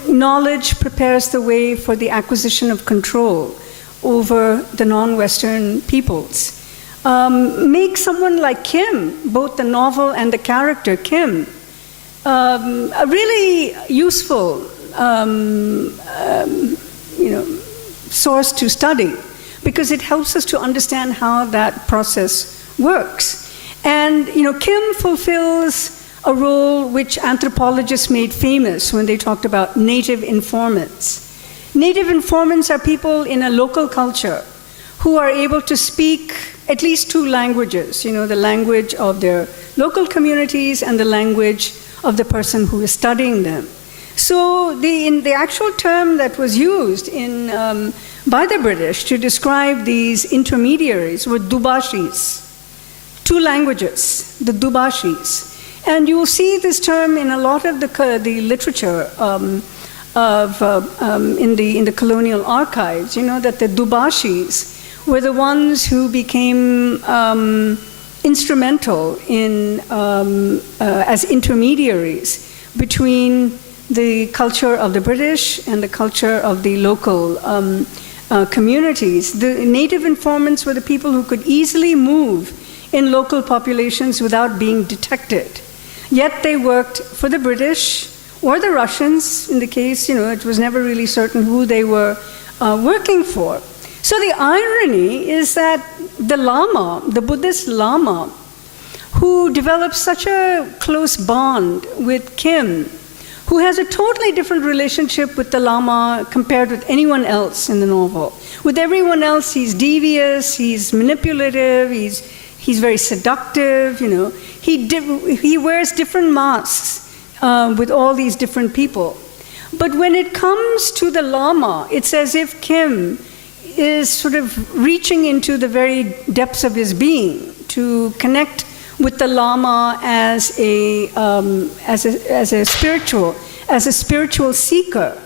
knowledge prepares the way for the acquisition of control over the non-Western peoples makes someone like Kim, both the novel and the character Kim, a really useful source to study, because it helps us to understand how that process works. And Kim fulfills a role which anthropologists made famous when they talked about native informants. Native informants are people in a local culture who are able to speak at least two languages, the language of their local communities and the language of the person who is studying them. So the actual term that was used by the British to describe these intermediaries were dubashis, two languages, the dubashis. And you will see this term in a lot of the literature in the colonial archives, that the dubashis were the ones who became instrumental in as intermediaries between the culture of the British and the culture of the local communities. The native informants were the people who could easily move in local populations without being detected. Yet they worked for the British or the Russians. In the case, it was never really certain who they were working for. So the irony is that the Lama, the Buddhist Lama, who developed such a close bond with Kim, who has a totally different relationship with the Lama compared with anyone else in the novel. With everyone else, he's devious, he's manipulative, he's very seductive, He wears different masks with all these different people. But when it comes to the Lama, it's as if Kim is sort of reaching into the very depths of his being to connect with the Lama as a spiritual seeker.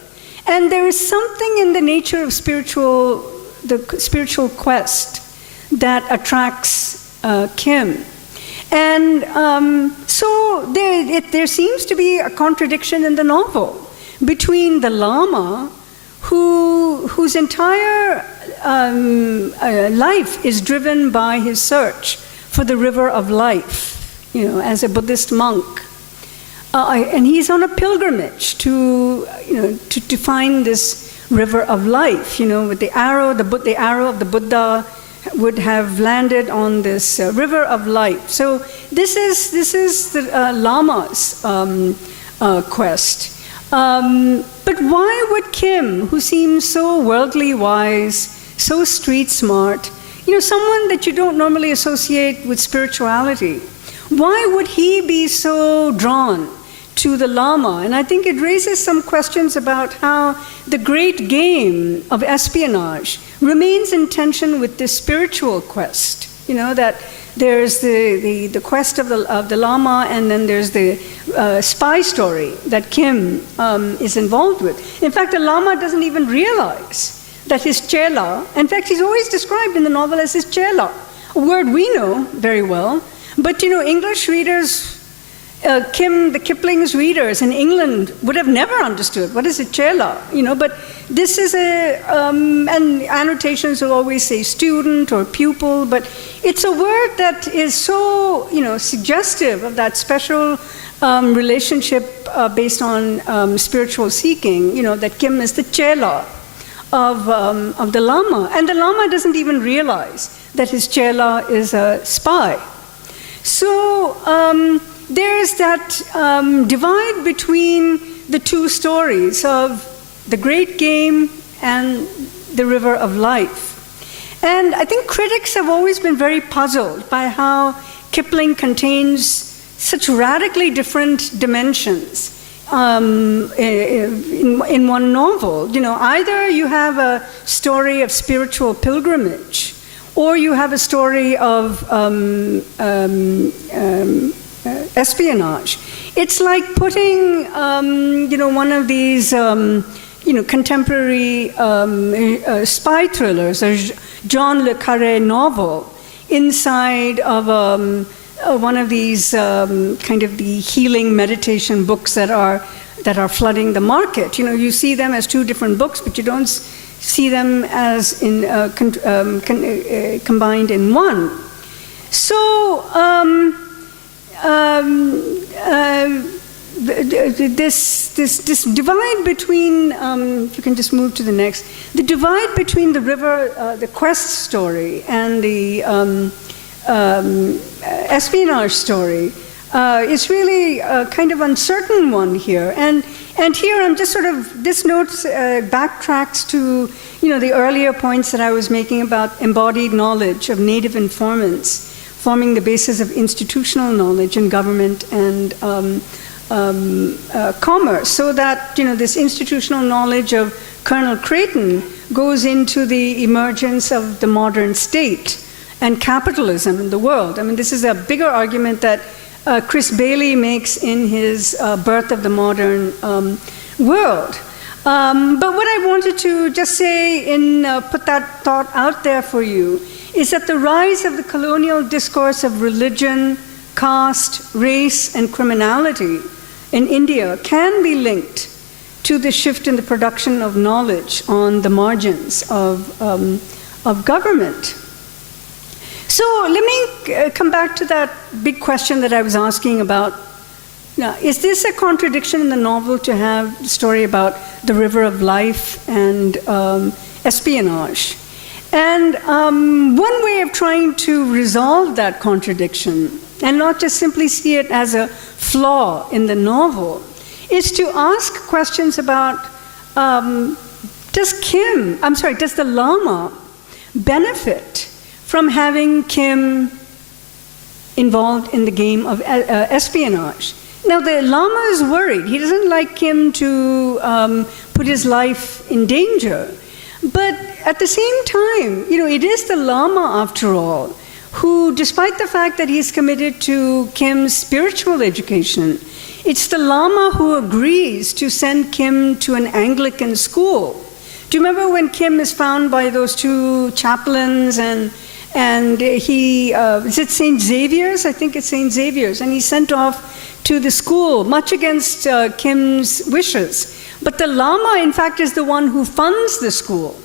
And there is something in the nature of the spiritual quest that attracts Kim. And so there seems to be a contradiction in the novel between the Lama, whose entire life is driven by his search for the river of life, as a Buddhist monk. And he's on a pilgrimage to find this river of life, with the arrow of the Buddha would have landed on this river of life. So this is the Lama's quest. But why would Kim, who seems so worldly wise, so street smart, someone that you don't normally associate with spirituality, why would he be so drawn to the Lama? And I think it raises some questions about how the great game of espionage remains in tension with this spiritual quest. That there's the quest of the Lama, and then there's the spy story that Kim is involved with. In fact, the Lama doesn't even realize that his chela, in fact, he's always described in the novel as his chela, a word we know very well, but English readers, the Kipling's readers in England would have never understood what is a chela, but this is and annotations will always say student or pupil, but it's a word that is so, suggestive of that special relationship based on spiritual seeking, that Kim is the chela of the Lama, and the Lama doesn't even realize that his chela is a spy. So there's that divide between the two stories of the great game and the river of life. And I think critics have always been very puzzled by how Kipling contains such radically different dimensions in one novel. Either you have a story of spiritual pilgrimage, or you have a story of espionage. It's like putting, one of these, contemporary spy thrillers, a Jean Le Carré novel, inside of one of these kind of the healing meditation books that are flooding the market. You see them as two different books, but you don't see them as combined in one. So this divide between, if you can just move to the next, the divide between the river, the quest story, and the espionage story is really a kind of uncertain one here. And here I'm just this note backtracks to, the earlier points that I was making about embodied knowledge of native informants forming the basis of institutional knowledge in government and commerce, so that this institutional knowledge of Colonel Creighton goes into the emergence of the modern state and capitalism in the world. I mean, this is a bigger argument that Chris Bailey makes in his Birth of the Modern World. But what I wanted to just say put that thought out there for you is that the rise of the colonial discourse of religion, caste, race, and criminality in India can be linked to the shift in the production of knowledge on the margins of government. So let me come back to that big question that I was asking about. Now, is this a contradiction in the novel to have the story about the river of life and espionage? And one way of trying to resolve that contradiction, and not just simply see it as a flaw in the novel, is to ask questions about does the Lama benefit from having Kim involved in the game of espionage? Now, the Lama is worried. He doesn't like Kim to put his life in danger. But at the same time, it is the Lama, after all, who, despite the fact that he's committed to Kim's spiritual education, it's the Lama who agrees to send Kim to an Anglican school. Do you remember when Kim is found by those two chaplains and And he, is it St. Xavier's? I think it's St. Xavier's. And he's sent off to the school, much against Kim's wishes. But the Lama, in fact, is the one who funds the school.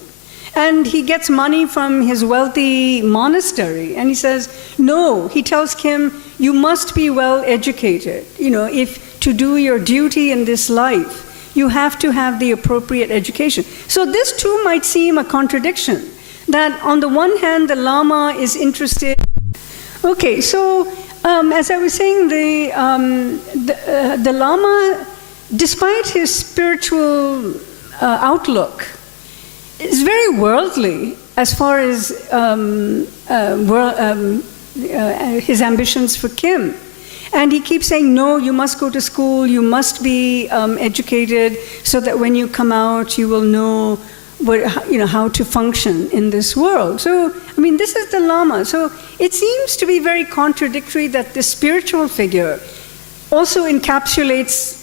And he gets money from his wealthy monastery. And he says, no, he tells Kim, you must be well educated. You know, if to do your duty in this life, you have to have the appropriate education. So this too might seem a contradiction. That on the one hand, the Lama is interested. Okay, so as I was saying, the Lama, despite his spiritual outlook, is very worldly as far as his ambitions for Kim. And he keeps saying, no, you must go to school, you must be educated, so that when you come out, you will know how to function in this world. So, I mean, this is the Lama. So it seems to be very contradictory that the spiritual figure also encapsulates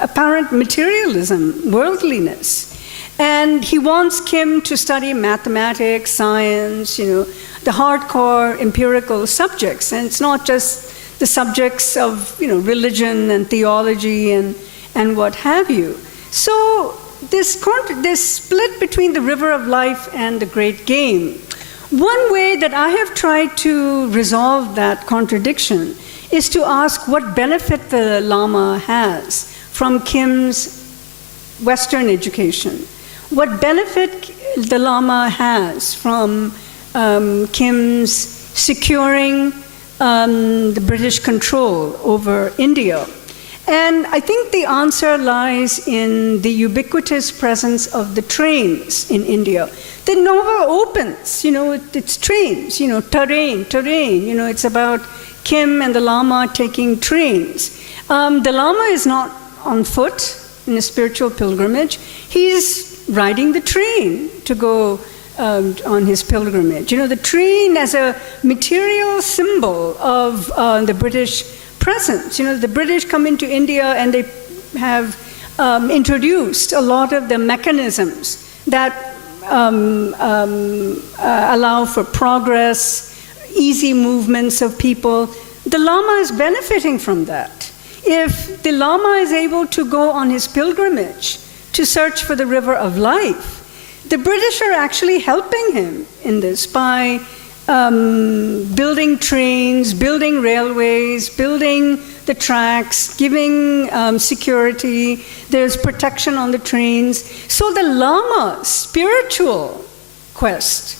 apparent materialism, worldliness. And he wants Kim to study mathematics, science, the hardcore empirical subjects. And it's not just the subjects of, religion and theology and what have you. So this split between the river of life and the great game. One way that I have tried to resolve that contradiction is to ask what benefit the Lama has from Kim's Western education. What benefit the Lama has from Kim's securing the British control over India. And I think the answer lies in the ubiquitous presence of the trains in India. The novel opens, with its trains, terrain, it's about Kim and the Lama taking trains. The Lama is not on foot in a spiritual pilgrimage. He's riding the train to go on his pilgrimage. The train as a material symbol of the British presence. The British come into India and they have introduced a lot of the mechanisms that allow for progress, easy movements of people. The Lama is benefiting from that. If the Lama is able to go on his pilgrimage to search for the river of life, the British are actually helping him in this by building trains, building railways, building the tracks, giving security. There's protection on the trains. So the Lama's spiritual quest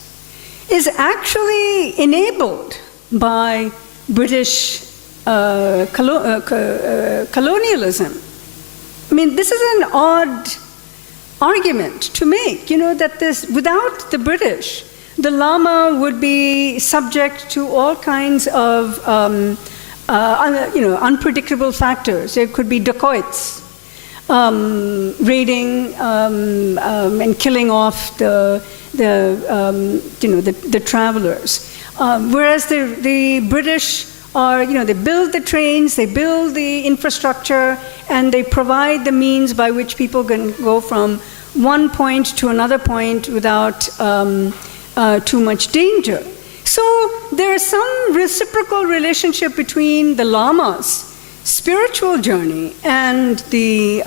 is actually enabled by British colonialism. I mean, this is an odd argument to make, that without the British, the Lama would be subject to all kinds of, unpredictable factors. There could be dacoits raiding and killing off the travelers. Whereas the British are, they build the trains, they build the infrastructure, and they provide the means by which people can go from one point to another point without too much danger. So there is some reciprocal relationship between the Lama's spiritual journey and the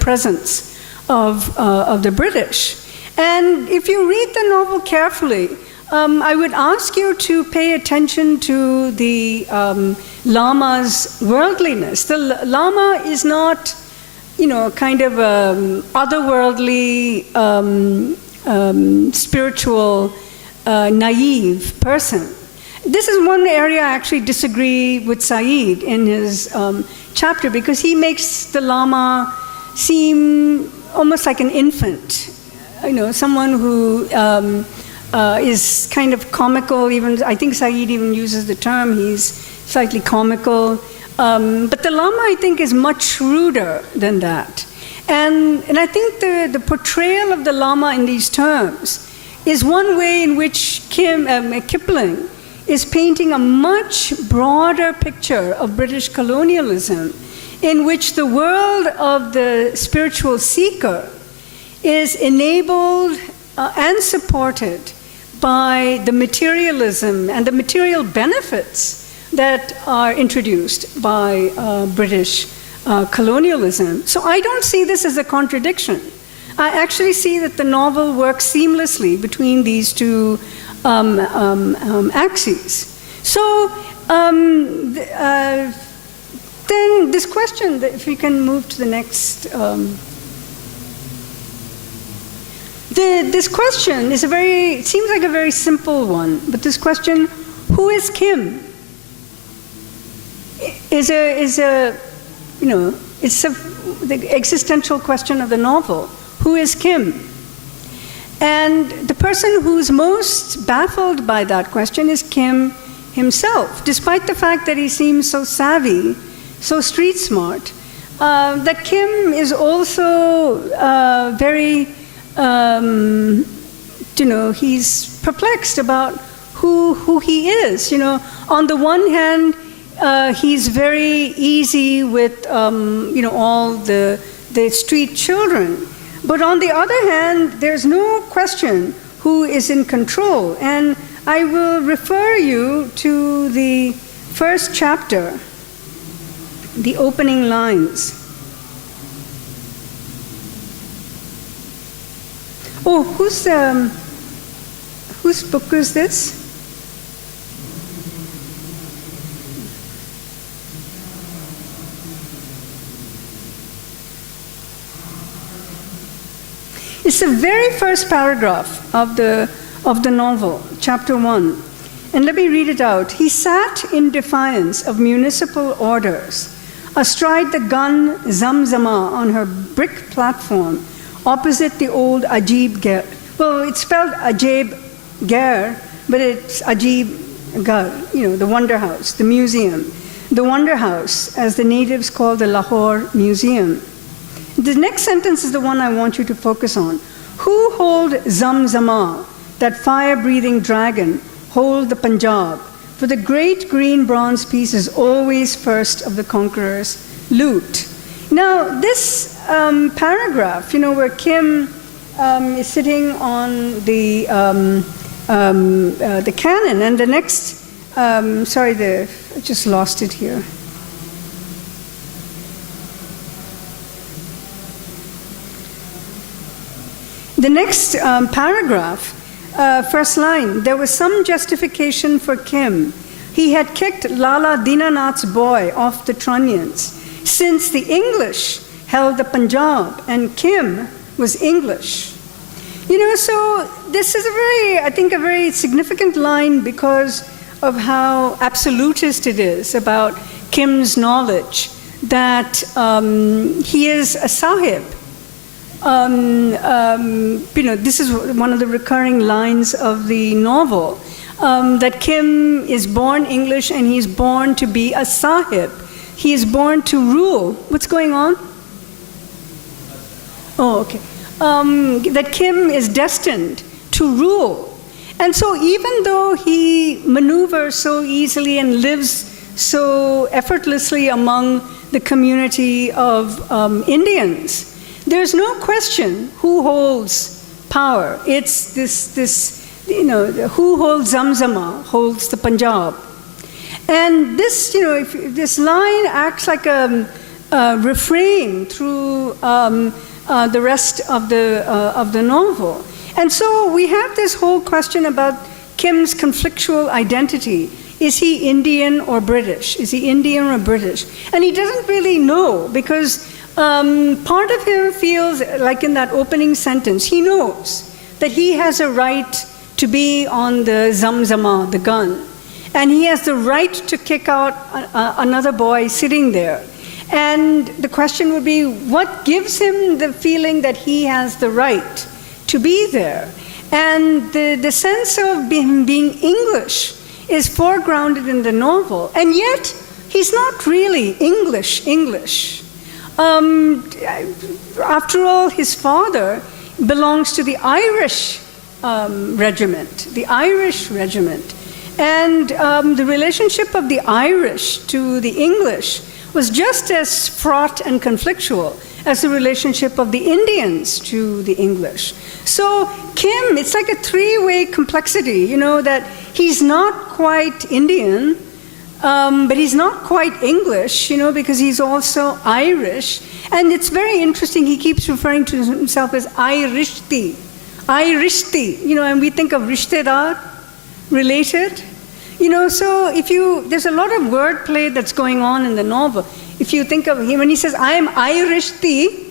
presence of the British. And if you read the novel carefully, I would ask you to pay attention to the Lama's worldliness. The Lama is not, kind of otherworldly, spiritual, naive person. This is one area I actually disagree with Said in his chapter, because he makes the Lama seem almost like an infant, someone who is kind of comical. Even I think Said even uses the term, he's slightly comical. But the Lama, I think, is much shrewder than that. And I think the portrayal of the Lama in these terms is one way in which Kipling is painting a much broader picture of British colonialism, in which the world of the spiritual seeker is enabled and supported by the materialism and the material benefits that are introduced by British colonialism. So I don't see this as a contradiction. I actually see that the novel works seamlessly between these two axes. So then this question, if we can move to the next. This question is it seems like a very simple one, but this question, who is Kim? It's the existential question of the novel. Who is Kim? And the person who's most baffled by that question is Kim himself, despite the fact that he seems so savvy, so street smart, that Kim is also very, he's perplexed about who he is. On the one hand, he's very easy with, all the street children. But on the other hand, there's no question who is in control. And I will refer you to the first chapter, the opening lines. Oh, whose book is this? It's the very first paragraph of the novel, chapter 1. And let me read it out. He sat in defiance of municipal orders, astride the gun Zamzama on her brick platform, opposite the old Ajib Ger. Well, it's spelled Ajib Ger, but it's Ajib Gar, the Wonder House, the museum. The Wonder House, as the natives call the Lahore Museum. The next sentence is the one I want you to focus on. Who hold Zamzama, that fire-breathing dragon, hold the Punjab? For the great green bronze piece is always first of the conqueror's loot. Now, this paragraph, where Kim is sitting on the cannon, and the next, I just lost it here. The next paragraph, first line, there was some justification for Kim. He had kicked Lala Dinanath's boy off the Trunnions, since the English held the Punjab and Kim was English. So this is I think a very significant line because of how absolutist it is about Kim's knowledge that he is a sahib. This is one of the recurring lines of the novel, that Kim is born English and he's born to be a sahib. He is born to rule. What's going on? Oh, okay. That Kim is destined to rule. And so even though he maneuvers so easily and lives so effortlessly among the community of Indians, there's no question who holds power. It's who holds Zamzama holds the Punjab. And this, this line acts like a refrain through the rest of the novel. And so we have this whole question about Kim's conflictual identity. Is he Indian or British? Is he Indian or British? And he doesn't really know because part of him feels like in that opening sentence, he knows that he has a right to be on the Zamzama, the gun. And he has the right to kick out another boy sitting there. And the question would be, what gives him the feeling that he has the right to be there? And the sense of him being English is foregrounded in the novel. And yet, he's not really English. After all, his father belongs to the Irish regiment, And the relationship of the Irish to the English was just as fraught and conflictual as the relationship of the Indians to the English. So Kim, it's like a three-way complexity, that he's not quite Indian, but he's not quite English, because he's also Irish. And it's very interesting, he keeps referring to himself as Irishti, and we think of rishtedar, related. So there's a lot of wordplay that's going on in the novel. If you think of him, when he says, I am Irishti,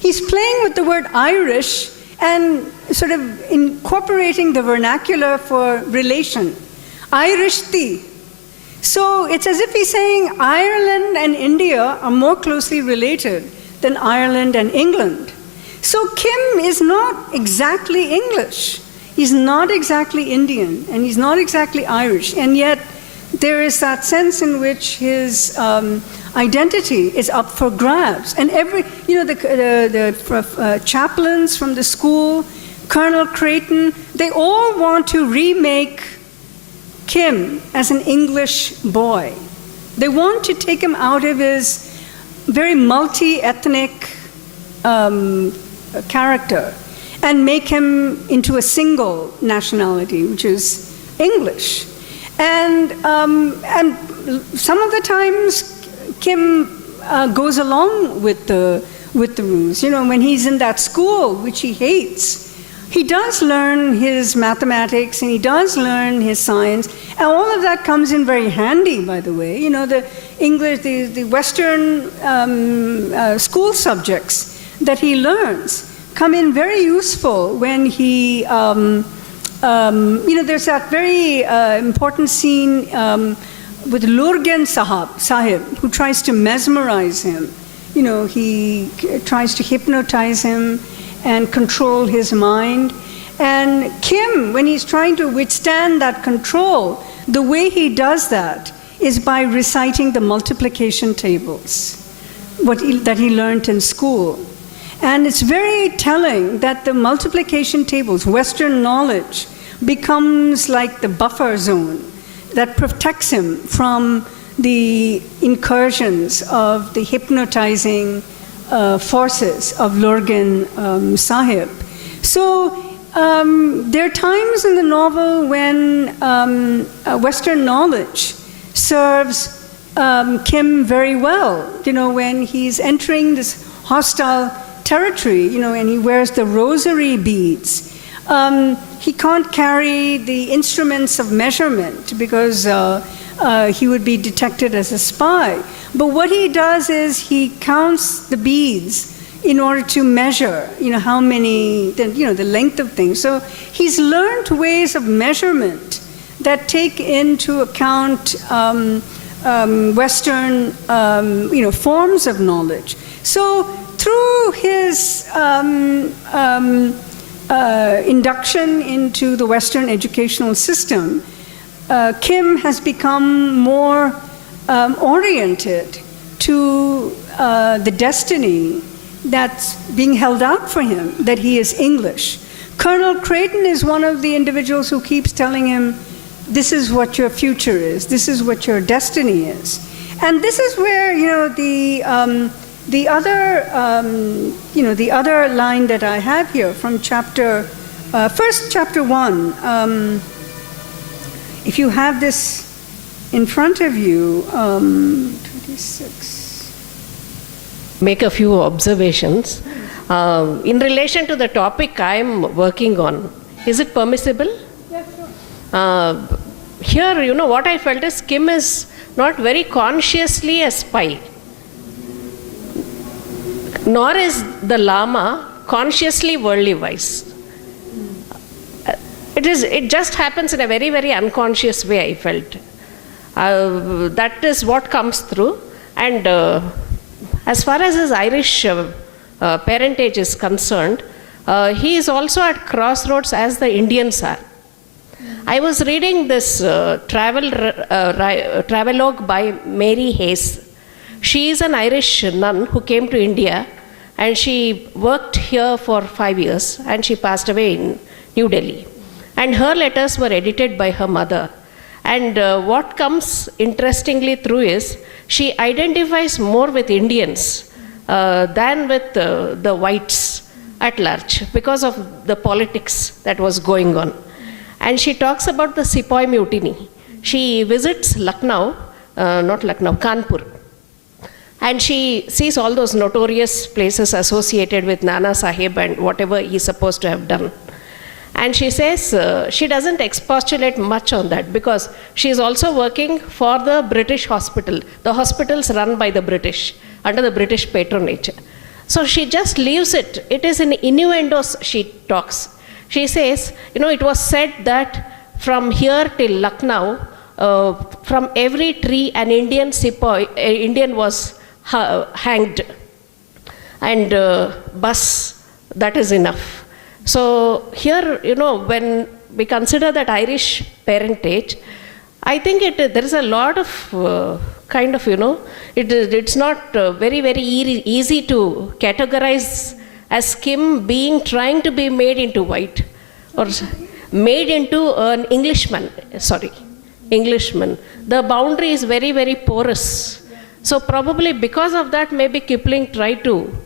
he's playing with the word Irish and sort of incorporating the vernacular for relation. Irishti. So it's as if he's saying Ireland and India are more closely related than Ireland and England. So Kim is not exactly English. He's not exactly Indian, and he's not exactly Irish, and yet there is that sense in which his identity is up for grabs. And the chaplains from the school, Colonel Creighton, they all want to remake Kim as an English boy. They want to take him out of his very multi-ethnic character and make him into a single nationality, which is English. And some of the times Kim goes along with the rules. When he's in that school, which he hates, he does learn his mathematics and he does learn his science, and all of that comes in very handy, by the way. The English, the Western school subjects that he learns come in very useful when he, there's that very important scene with Lurgan Sahib, who tries to mesmerize him. He tries to hypnotize him and control his mind. And Kim, when he's trying to withstand that control, the way he does that is by reciting the multiplication tables, that he learned in school. And it's very telling that the multiplication tables, Western knowledge, becomes like the buffer zone that protects him from the incursions of the hypnotizing forces of Lurgan Sahib. So there are times in the novel when Western knowledge serves Kim very well. When he's entering this hostile territory, and he wears the rosary beads. He can't carry the instruments of measurement because he would be detected as a spy. But what he does is he counts the beads in order to measure, how many, the length of things. So he's learned ways of measurement that take into account Western, forms of knowledge. So through his induction into the Western educational system, Kim has become more oriented to the destiny that's being held out for him, that he is English. Colonel Creighton is one of the individuals who keeps telling him, this is what your future is, this is what your destiny is. And this is where, the other line that I have here from chapter 1, if you have this in front of you, 26. Make a few observations. In relation to the topic I'm working on, is it permissible? Yes, sure. Here, what I felt is Kim is not very consciously a spy. Nor is the Lama consciously worldly wise. It just happens in a very, very unconscious way, I felt. That is what comes through. And as far as his Irish parentage is concerned, he is also at crossroads as the Indians are. I was reading this travelogue by Mary Hayes. She is an Irish nun who came to India, and she worked here for 5 years, and she passed away in New Delhi. And her letters were edited by her mother. And what comes interestingly through is she identifies more with Indians than with the whites at large because of the politics that was going on. And she talks about the Sepoy Mutiny. She visits Lucknow, Kanpur. And she sees all those notorious places associated with Nana Sahib and whatever he's supposed to have done. And she says she doesn't expostulate much on that because she's also working for the British hospital, the hospitals run by the British, under the British patronage. So she just leaves it. It is in innuendos she talks. She says, it was said that from here till Lucknow, from every tree an Indian sepoy, Indian was hanged. And bus, that is enough. So here, when we consider that Irish parentage, I think there is a lot of it's not very, very easy to categorize as Kim trying to be made into white or made into an Englishman. The boundary is very, very porous. So probably because of that, maybe Kipling tried to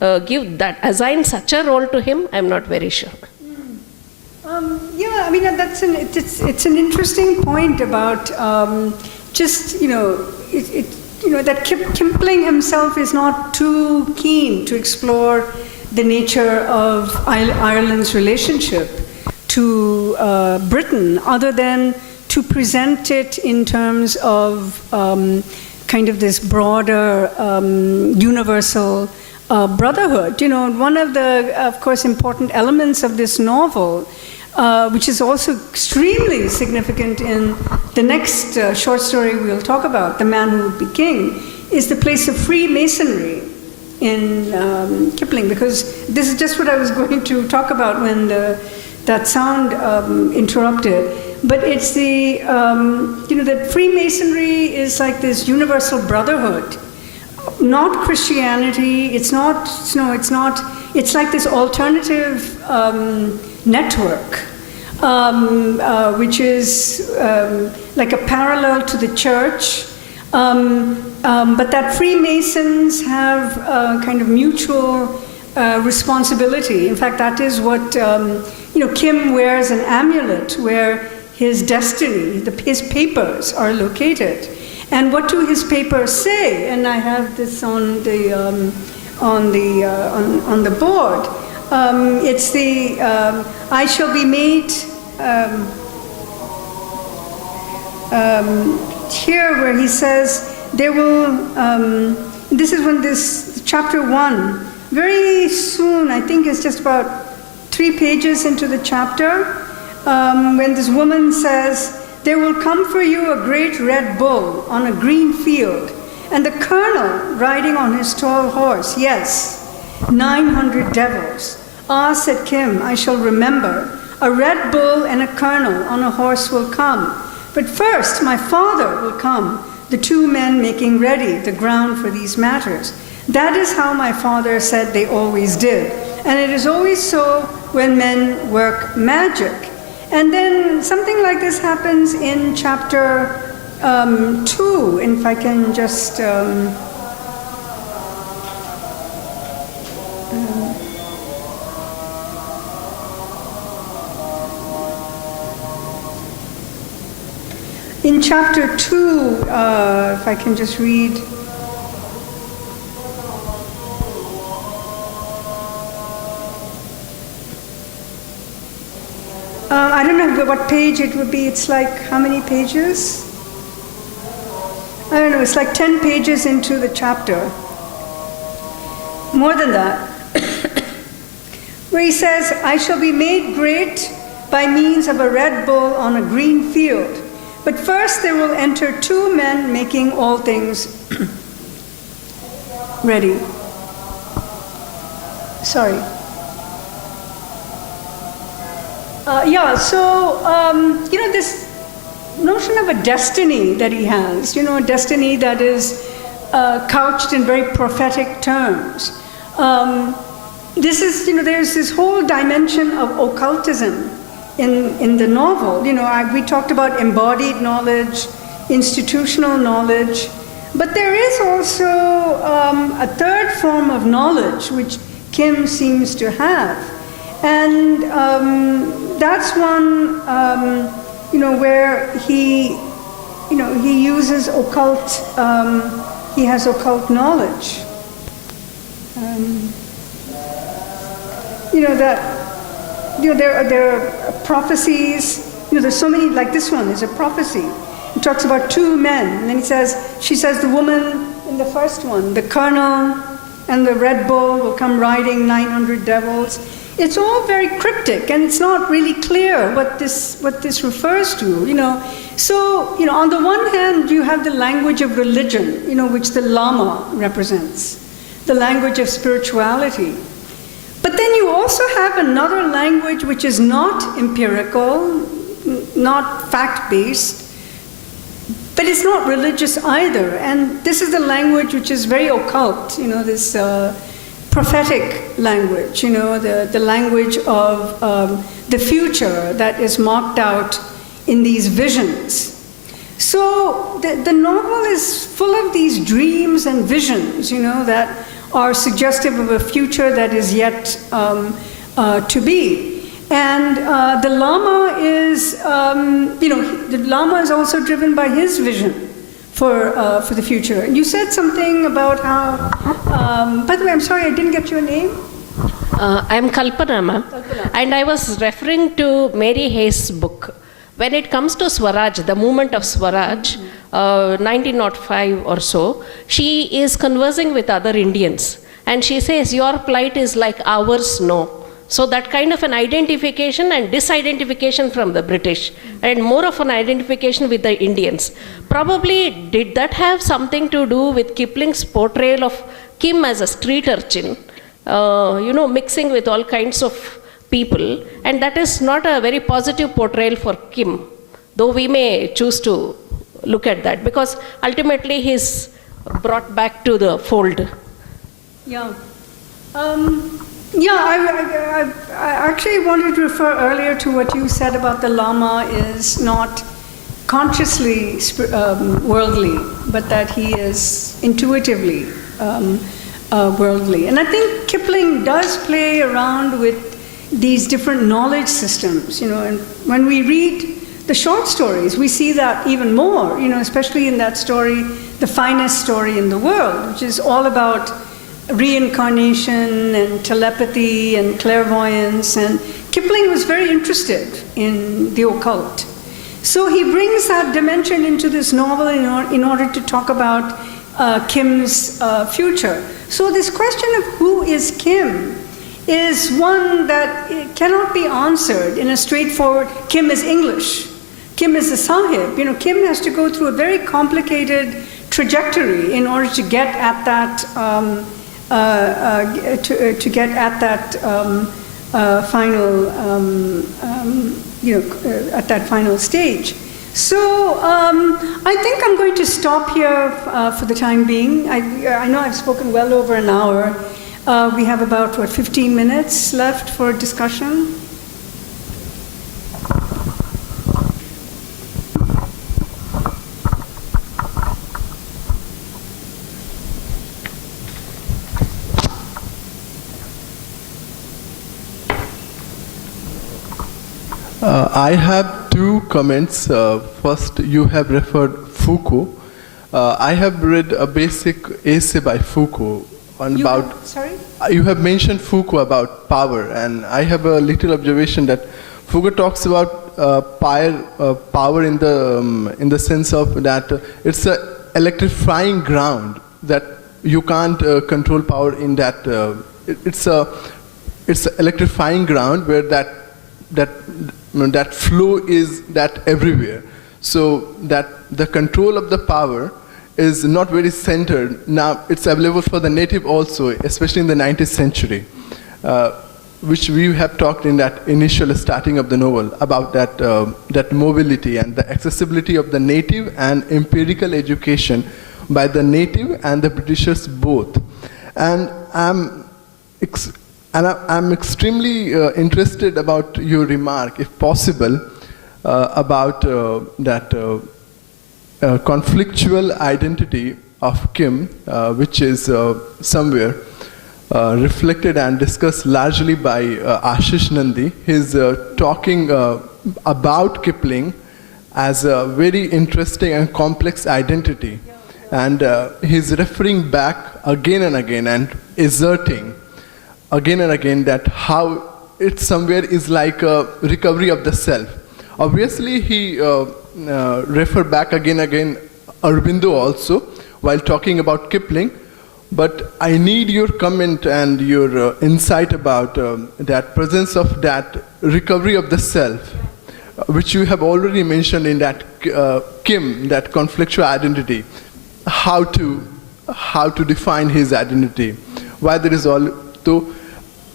assign such a role to him. I'm not very sure. It's an interesting point about that Kipling himself is not too keen to explore the nature of Ireland's relationship to Britain, other than to present it in terms of kind of this broader universal brotherhood. One of the, of course, important elements of this novel, which is also extremely significant in the next short story we'll talk about, The Man Who Would Be King, is the place of Freemasonry in Kipling, because this is just what I was going to talk about when that sound interrupted. But it's that Freemasonry is like this universal brotherhood, not Christianity. It's like this alternative network, which is like a parallel to the church, but that Freemasons have kind of mutual responsibility. In fact, that is what Kim wears an amulet where his destiny, his papers are located. And what do his papers say? And I have this on the board. It's the I shall be made here, where he says there will. This is when this chapter 1. Very soon, I think it's just about 3 pages into the chapter, when this woman says, "There will come for you a great red bull on a green field, and the colonel riding on his tall horse. Yes, 900 devils. Ah," said Kim, "I shall remember. A red bull and a colonel on a horse will come. But first my father will come, the 2 men making ready the ground for these matters. That is how my father said they always did. And it is always so when men work magic." And then something like this happens in chapter 2, if I can just... in chapter 2, if I can just read... I don't know what page it would be. It's like, how many pages? I don't know, it's like 10 pages into the chapter. More than that. Where he says, "I shall be made great by means of a red bull on a green field. But first there will enter 2 men making all things ready." Sorry. This notion of a destiny that he has, a destiny that is couched in very prophetic terms. This is, there's this whole dimension of occultism in the novel. We talked about embodied knowledge, institutional knowledge, But there is also a third form of knowledge which Kim seems to have. And that's one, where he uses occult, he has occult knowledge. There are prophecies. There's so many, like this one is a prophecy. It talks about two men, and then she says the woman in the first one, the colonel and the Red Bull will come riding 900 devils. It's all very cryptic, and it's not really clear what this refers to. So on the one hand, you have the language of religion, which the Lama represents, the language of spirituality. But then you also have another language which is not empirical, not fact-based, but it's not religious either. And this is the language which is very occult, this prophetic language, the language of the future that is marked out in these visions. So the novel is full of these dreams and visions, that are suggestive of a future that is yet to be. And the Lama is, the Lama is also driven by his vision for the future. And you said something about how, by the way, I'm sorry, I didn't get your name. I'm Kalpana, ma'am. And I was referring to Mary Hayes' book. When it comes to Swaraj, the movement of Swaraj, 1905 or so, she is conversing with other Indians. And she says, your plight is like ours, no. So that kind of an identification and disidentification from the British, and more of an identification with the Indians. Probably did that have something to do with Kipling's portrayal of Kim as a street urchin, mixing with all kinds of people, and that is not a very positive portrayal for Kim, though we may choose to look at that, because ultimately he's brought back to the fold. Yeah. I actually wanted to refer earlier to what you said about the Lama is not consciously worldly, but that he is intuitively worldly. And I think Kipling does play around with these different knowledge systems, and when we read the short stories, we see that even more, especially in that story, The Finest Story in the World, which is all about reincarnation and telepathy and clairvoyance, and Kipling was very interested in the occult. So he brings that dimension into this novel in order to talk about Kim's future. So this question of who is Kim is one that cannot be answered in a straightforward, Kim is English, Kim is a Sahib. Kim has to go through a very complicated trajectory in order to get at that final stage. So I think I'm going to stop here for the time being. I know I've spoken well over an hour. We have about 15 minutes left for discussion. I have two comments. First, you have referred Foucault. I have read a basic essay by Foucault on you have mentioned Foucault about power, and I have a little observation that Foucault talks about power in the sense of that it's an electrifying ground, that you can't control power in that. It's an electrifying ground where that flow is that everywhere. So that the control of the power is not very centered. Now it's available for the native also, especially in the 19th century, which we have talked in that initial starting of the novel about that mobility and the accessibility of the native and empirical education by the native and the Britishers both. And I'm extremely interested about your remark, if possible, about that conflictual identity of Kim, which is somewhere reflected and discussed largely by Ashish Nandi. He's talking about Kipling as a very interesting and complex identity. And he's referring back again and again and asserting again and again that how it somewhere is like a recovery of the self. Obviously, he referred back again and again Aurobindo also while talking about Kipling. But I need your comment and your insight about that presence of that recovery of the self, which you have already mentioned in that Kim, that conflictual identity. How to define his identity? Why there is all to,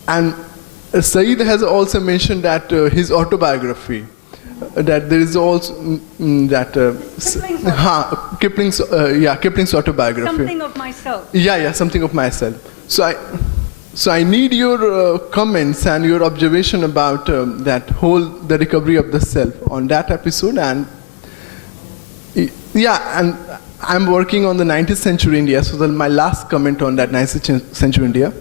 and Saeed has also mentioned that his autobiography, that there is also Kipling's autobiography. Something of myself. Yeah, something of myself. So I need your comments and your observation about that whole the recovery of the self on that episode. And and I'm working on the 19th century India. So my last comment on that 19th century India.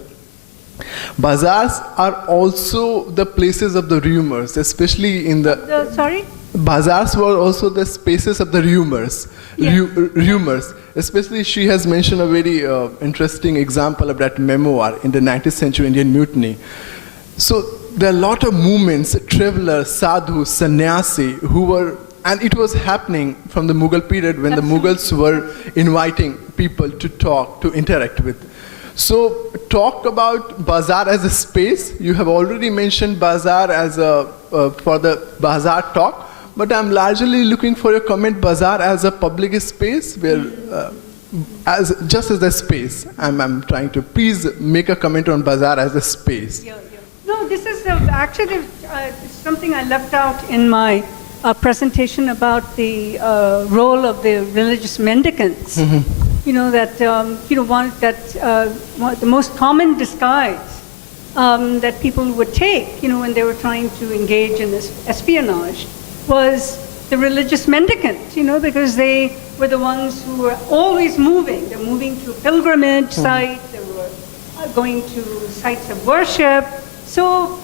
Bazaars are also the places of the rumors, especially in the... Sorry? Bazaars were also the spaces of the rumors. Yes. Rumors. Especially she has mentioned a very interesting example of that memoir in the 19th century Indian mutiny. So there are a lot of movements, travelers, sadhus, sannyasi, who were... And it was happening from the Mughal period when the Mughals were inviting people to talk, to interact with. So talk about bazaar as a space. You have already mentioned bazaar as a for the bazaar talk, but I'm largely looking for your comment bazaar as a public space where just as a space. I'm trying to please make a comment on bazaar as a space. No, this is actually something I left out in my presentation about the role of the religious mendicants. Mm-hmm. You know that the most common disguise that people would take, when they were trying to engage in this espionage, was the religious mendicant. Because they were the ones who were always moving. They're moving to a pilgrimage site. They were going to sites of worship. So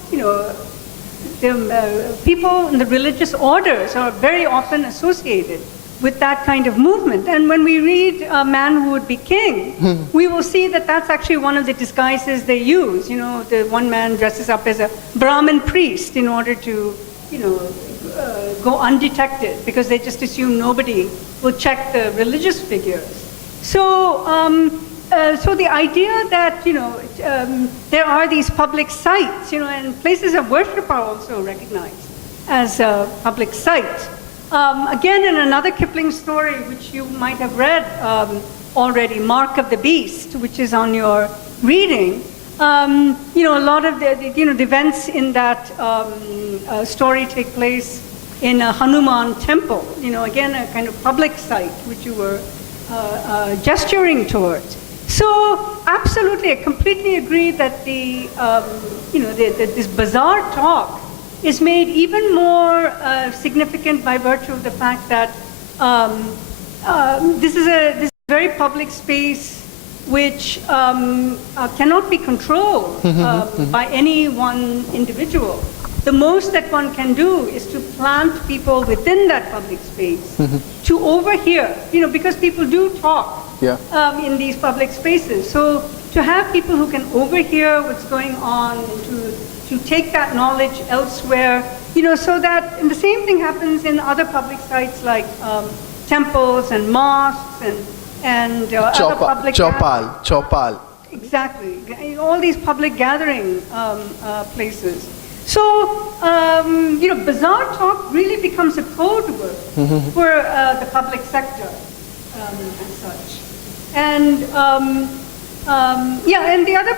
the people in the religious orders are very often associated with that kind of movement. And when we read A Man Who Would Be King, we will see that that's actually one of the disguises they use. The one man dresses up as a Brahmin priest in order to, go undetected, because they just assume nobody will check the religious figures. So, so the idea that, there are these public sites, and places of worship are also recognized as a public site. Again, in another Kipling story, which you might have read already, Mark of the Beast, which is on your reading, a lot of the events in that story take place in a Hanuman temple, again, a kind of public site, which you were gesturing towards. So, absolutely, I completely agree that this bizarre talk is made even more significant by virtue of the fact that this is a very public space which cannot be controlled by any one individual. The most that one can do is to plant people within that public space to overhear, because people do talk in these public spaces. So to have people who can overhear what's going on, to take that knowledge elsewhere, so that, and the same thing happens in other public sites like temples and mosques and other public Chopal. Exactly, all these public gathering places. So, bizarre talk really becomes a code word for the public sector as such. And and the other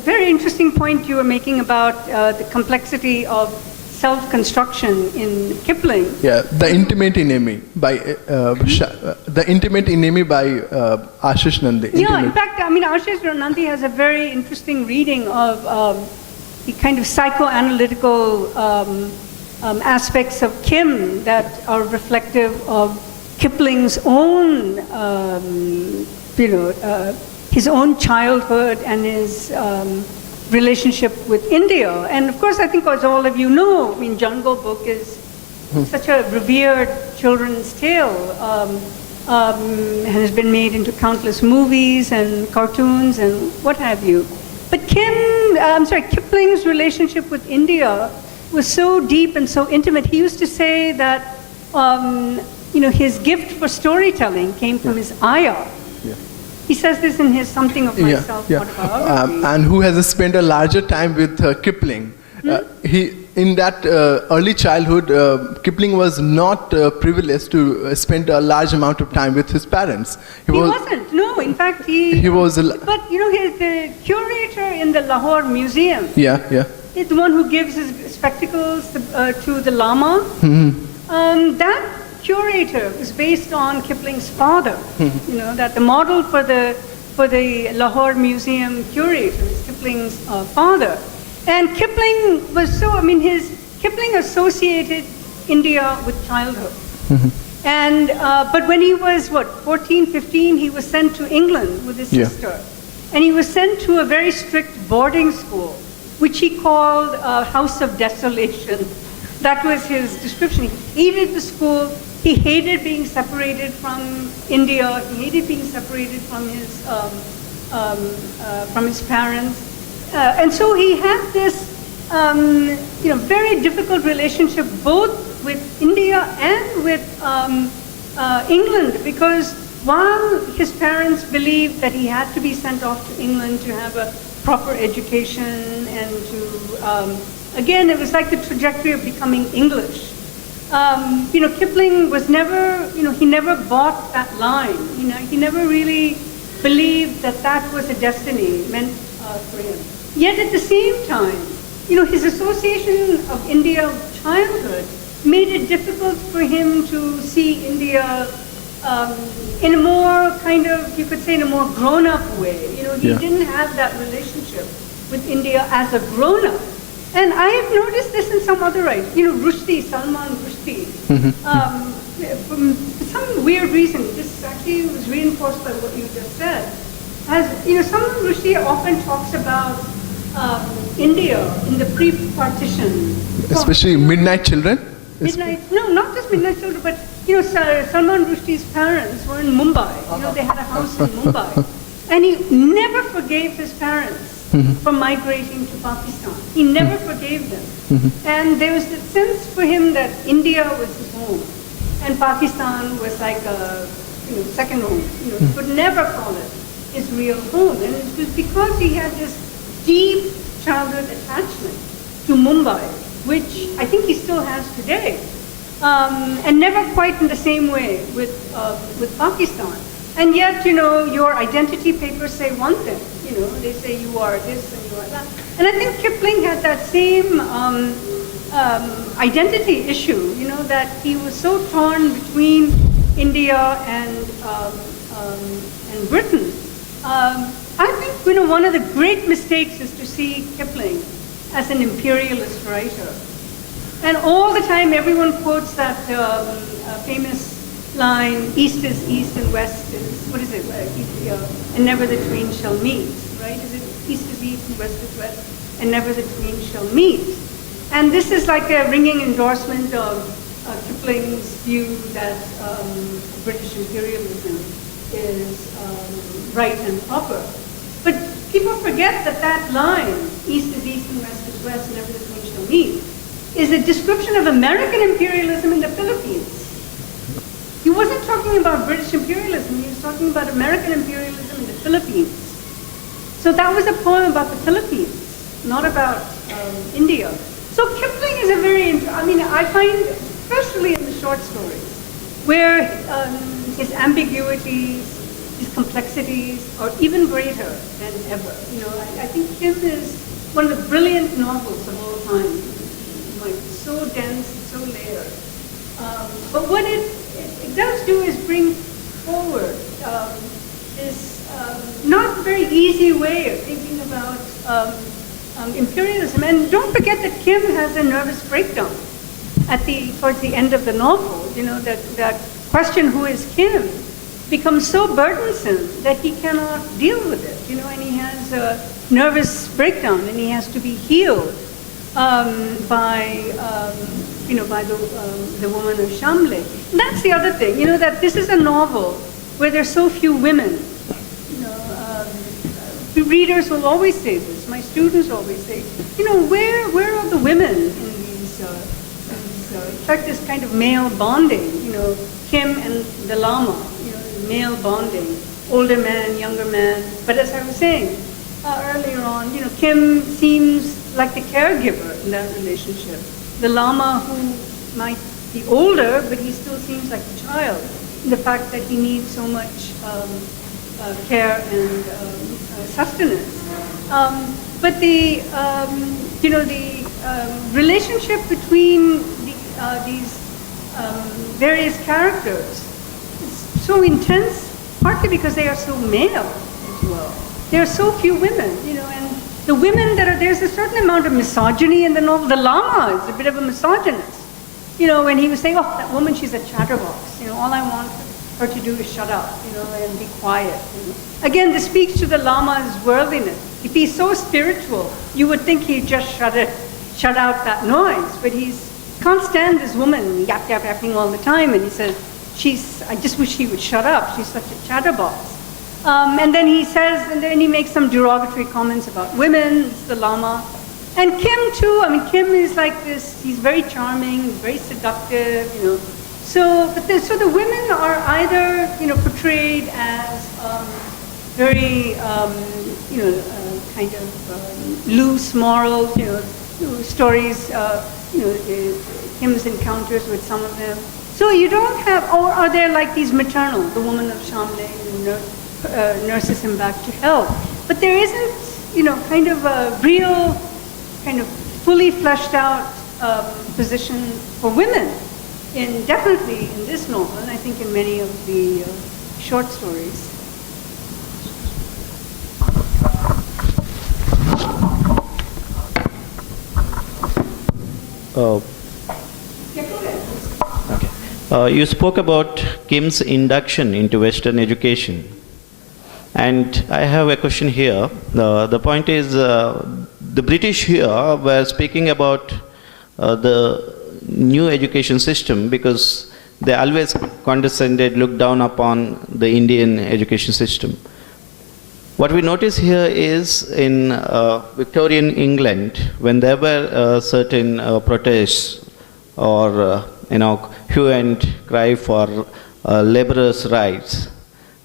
very interesting point you were making about the complexity of self-construction in Kipling. Yeah, The Intimate Enemy by Ashish Nandi. In fact, Ashish Nandi has a very interesting reading of the kind of psychoanalytical aspects of Kim that are reflective of Kipling's own, his own childhood and his relationship with India. And of course, I think as all of you know, I mean, Jungle Book is such a revered children's tale, has been made into countless movies and cartoons and what have you. But Kipling's relationship with India was so deep and so intimate. He used to say that, his gift for storytelling came from his ayah. Yeah. He says this in his Something of Myself autobiography. And who has spent a larger time with Kipling. In that early childhood, Kipling was not privileged to spend a large amount of time with his parents. He wasn't. No, in fact, he was. But he's the curator in the Lahore Museum. Yeah. He's the one who gives his spectacles to the Lama. That curator was based on Kipling's father. That the model for the Lahore Museum curator is Kipling's father. And Kipling was Kipling associated India with childhood. And, but when he was, 14, 15, he was sent to England with his sister. And he was sent to a very strict boarding school, which he called a house of desolation. That was his description. He hated the school. He hated being separated from India. He hated being separated from his parents. And so he had this, very difficult relationship both with India and with England, because while his parents believed that he had to be sent off to England to have a proper education and to, again, it was like the trajectory of becoming English. Kipling was never, he never bought that line. He never really believed that that was a destiny meant for him. Yet at the same time, his association of India with childhood made it difficult for him to see India in a more kind of, you could say, in a more grown-up way. He didn't have that relationship with India as a grown-up. And I have noticed this in some other writers. Rushdie, Salman Rushdie, for some weird reason, this actually was reinforced by what you just said. Salman Rushdie often talks about India in the pre-partition. Especially Midnight Children? No, not just Midnight Children, but Salman Rushdie's parents were in Mumbai. They had a house in Mumbai. And he never forgave his parents for migrating to Pakistan. He never forgave them. And there was this sense for him that India was his home and Pakistan was like a second home. He could never call it his real home. And it was because he had this deep childhood attachment to Mumbai, which I think he still has today, and never quite in the same way with Pakistan. And yet, your identity papers say one thing. They say you are this and you are that. And I think Kipling had that same identity issue. That he was so torn between India and Britain. I think one of the great mistakes is to see Kipling as an imperialist writer. And all the time everyone quotes that famous line, East is East and West is, what is it, and never the twain shall meet, right? Is it East is East and West is West, and never the twain shall meet? And this is like a ringing endorsement of Kipling's view that British imperialism is right and proper. But people forget that that line, East is East and West is West, and never the twain shall meet, is a description of American imperialism in the Philippines. He wasn't talking about British imperialism, he was talking about American imperialism in the Philippines. So that was a poem about the Philippines, not about India. So Kipling is I find, especially in the short stories, where his ambiguities, his complexities are even greater than ever. I think Kim is one of the brilliant novels of all time. It's so dense, so layered. But what it does do is bring forward this not very easy way of thinking about imperialism. And don't forget that Kim has a nervous breakdown towards the end of the novel. That question, who is Kim, becomes so burdensome that he cannot deal with it, and he has a nervous breakdown, and he has to be healed by the woman of Shamle. And that's the other thing, that this is a novel where there's so few women. Readers will always say this. My students always say, where are the women in these? It's like this kind of male bonding. Kim and the Lama. Male bonding, older man, younger man. But as I was saying earlier on, Kim seems like the caregiver in that relationship. The Lama, who might be older, but he still seems like a child. The fact that he needs so much care and sustenance. But the relationship between these various characters is so intense, partly because they are so male as well. There are so few women, and the women there's a certain amount of misogyny in the novel. The Lama is a bit of a misogynist. When he was saying, oh, that woman, she's a chatterbox. All I want her to do is shut up, and be quiet. Again, this speaks to the Lama's worldliness. If he's so spiritual, you would think he'd just shut out that noise, but he can't stand this woman yapping all the time, and he says, I just wish he would shut up. She's such a chatterbox. And then he says, and then he makes some derogatory comments about women, the Lama. And Kim too, Kim is like this, he's very charming, he's very seductive, So the women are either, portrayed as very, kind of loose moral, stories, Kim's encounters with some of them. So you don't have, or are there like these maternal, the woman of Shamle who nurses him back to health. But there isn't, kind of a real, kind of fully fleshed out position for women. Definitely in this novel, and I think in many of the short stories. You spoke about Kim's induction into Western education. And I have a question here. The point is, the British here were speaking about the new education system because they always condescended, looked down upon the Indian education system. What we notice here is in Victorian England, when there were certain protests or hue and cry for laborers' rights,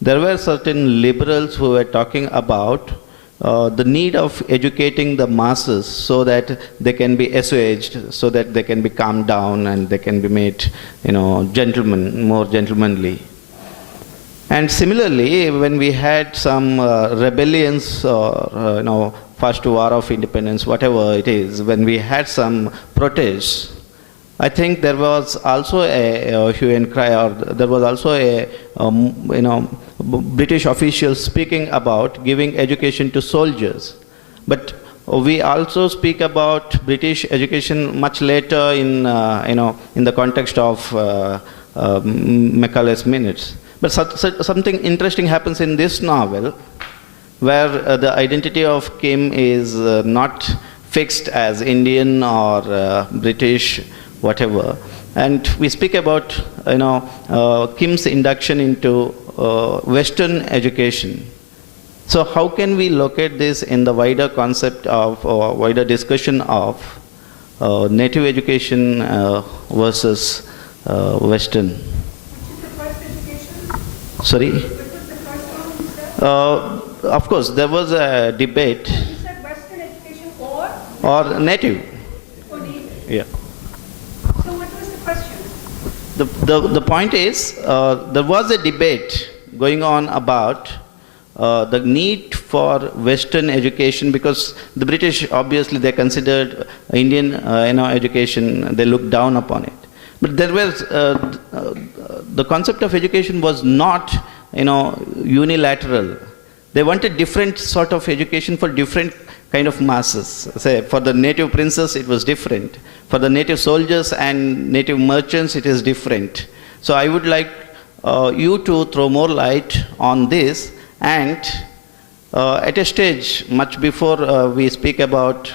there were certain liberals who were talking about the need of educating the masses so that they can be assuaged, so that they can be calmed down and they can be made, gentlemen, more gentlemanly. And similarly, when we had some rebellions or, first war of independence, whatever it is, when we had some protests, I think there was also a hue and cry, or there was also a, British officials speaking about giving education to soldiers. But we also speak about British education much later in the context of Macaulay's Minutes. But something interesting happens in this novel, where the identity of Kim is not fixed as Indian or British, whatever. And we speak about, Kim's induction into Western education. So how can we locate this in the wider concept of, or wider discussion of native education versus Western? Which is the first education? Sorry? Which was the first one you said? Of course, there was a debate. You said Western education or? Or native. Or native. Yeah. So what was the question? The point is, there was a debate going on about the need for Western education, because the British, obviously, they considered Indian education, they looked down upon it. But there was, the concept of education was not unilateral. They wanted different sort of education for different kind of masses. Say, for the native princes, it was different. For the native soldiers and native merchants, it is different. So I would like you to throw more light on this, and at a stage much before we speak about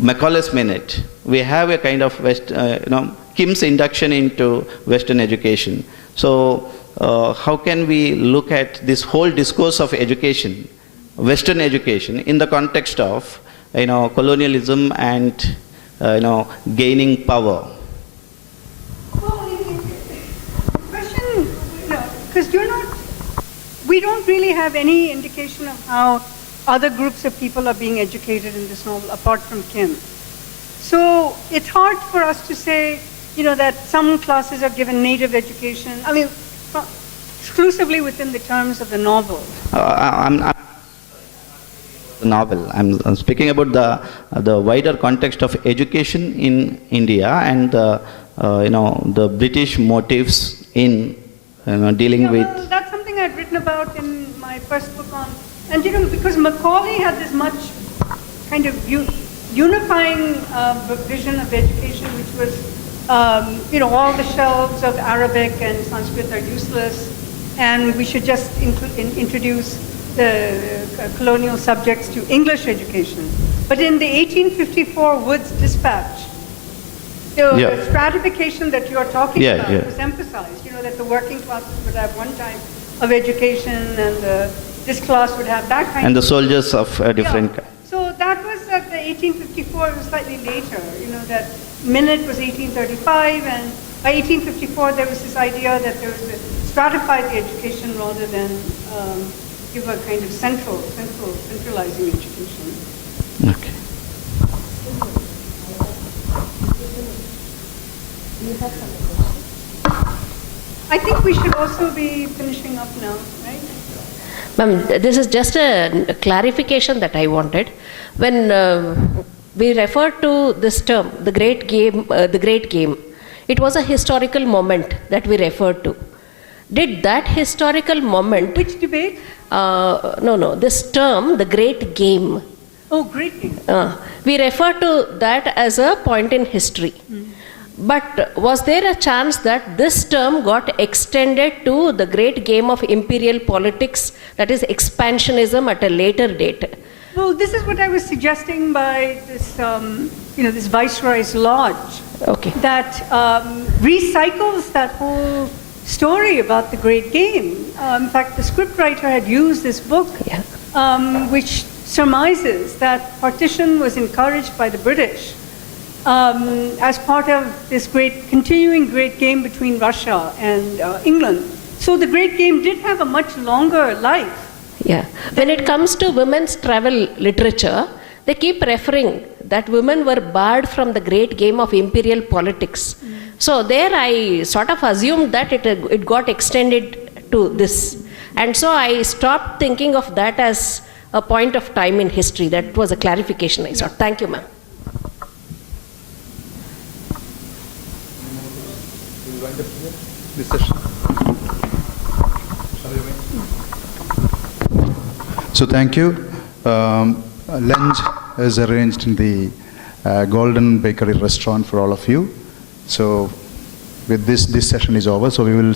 Macaulay's minute, we have a kind of Kim's induction into Western education. So how can we look at this whole discourse of education, Western education, in the context of colonialism and gaining power? Well, the question, because we don't really have any indication of how other groups of people are being educated in this novel, apart from Kim. So it's hard for us to say, that some classes are given native education. I mean, exclusively within the terms of the novel. I'm speaking about the wider context of education in India and the British motives in dealing with. Well, that's something I'd written about in my first book on, and because Macaulay had this much kind of unifying vision of education, which was all the shelves of Arabic and Sanskrit are useless, and we should just introduce the colonial subjects to English education. But in the 1854 Woods Dispatch, the stratification that you're talking about was emphasized, that the working classes would have one type of education and this class would have that kind and the soldiers of a different kind. So that was at the 1854, it was slightly later, that minute was 1835, and by 1854 there was this idea that there was a stratified education rather than give a kind of centralizing education. Okay. I think we should also be finishing up now, right? Ma'am, this is just a clarification that I wanted. When we refer to this term, the great game, it was a historical moment that we referred to. Did that historical moment... Which debate? No, this term, the great game. Oh, great game. We refer to that as a point in history. But was there a chance that this term got extended to the great game of imperial politics, that is expansionism, at a later date? Well, this is what I was suggesting by this, this Viceroy's Lodge. Okay. That recycles that whole story about the great game. In fact, the scriptwriter had used this book, which surmises that partition was encouraged by the British as part of this continuing great game between Russia and England. So the great game did have a much longer life. Yeah. When it comes to women's travel literature, they keep referring that women were barred from the great game of imperial politics. So there I sort of assumed that it got extended to this. And so I stopped thinking of that as a point of time in history. That was a clarification I sought. Thank you, ma'am. This session. So thank you. Lunch is arranged in the Golden Bakery restaurant for all of you. So with this session is over, so we will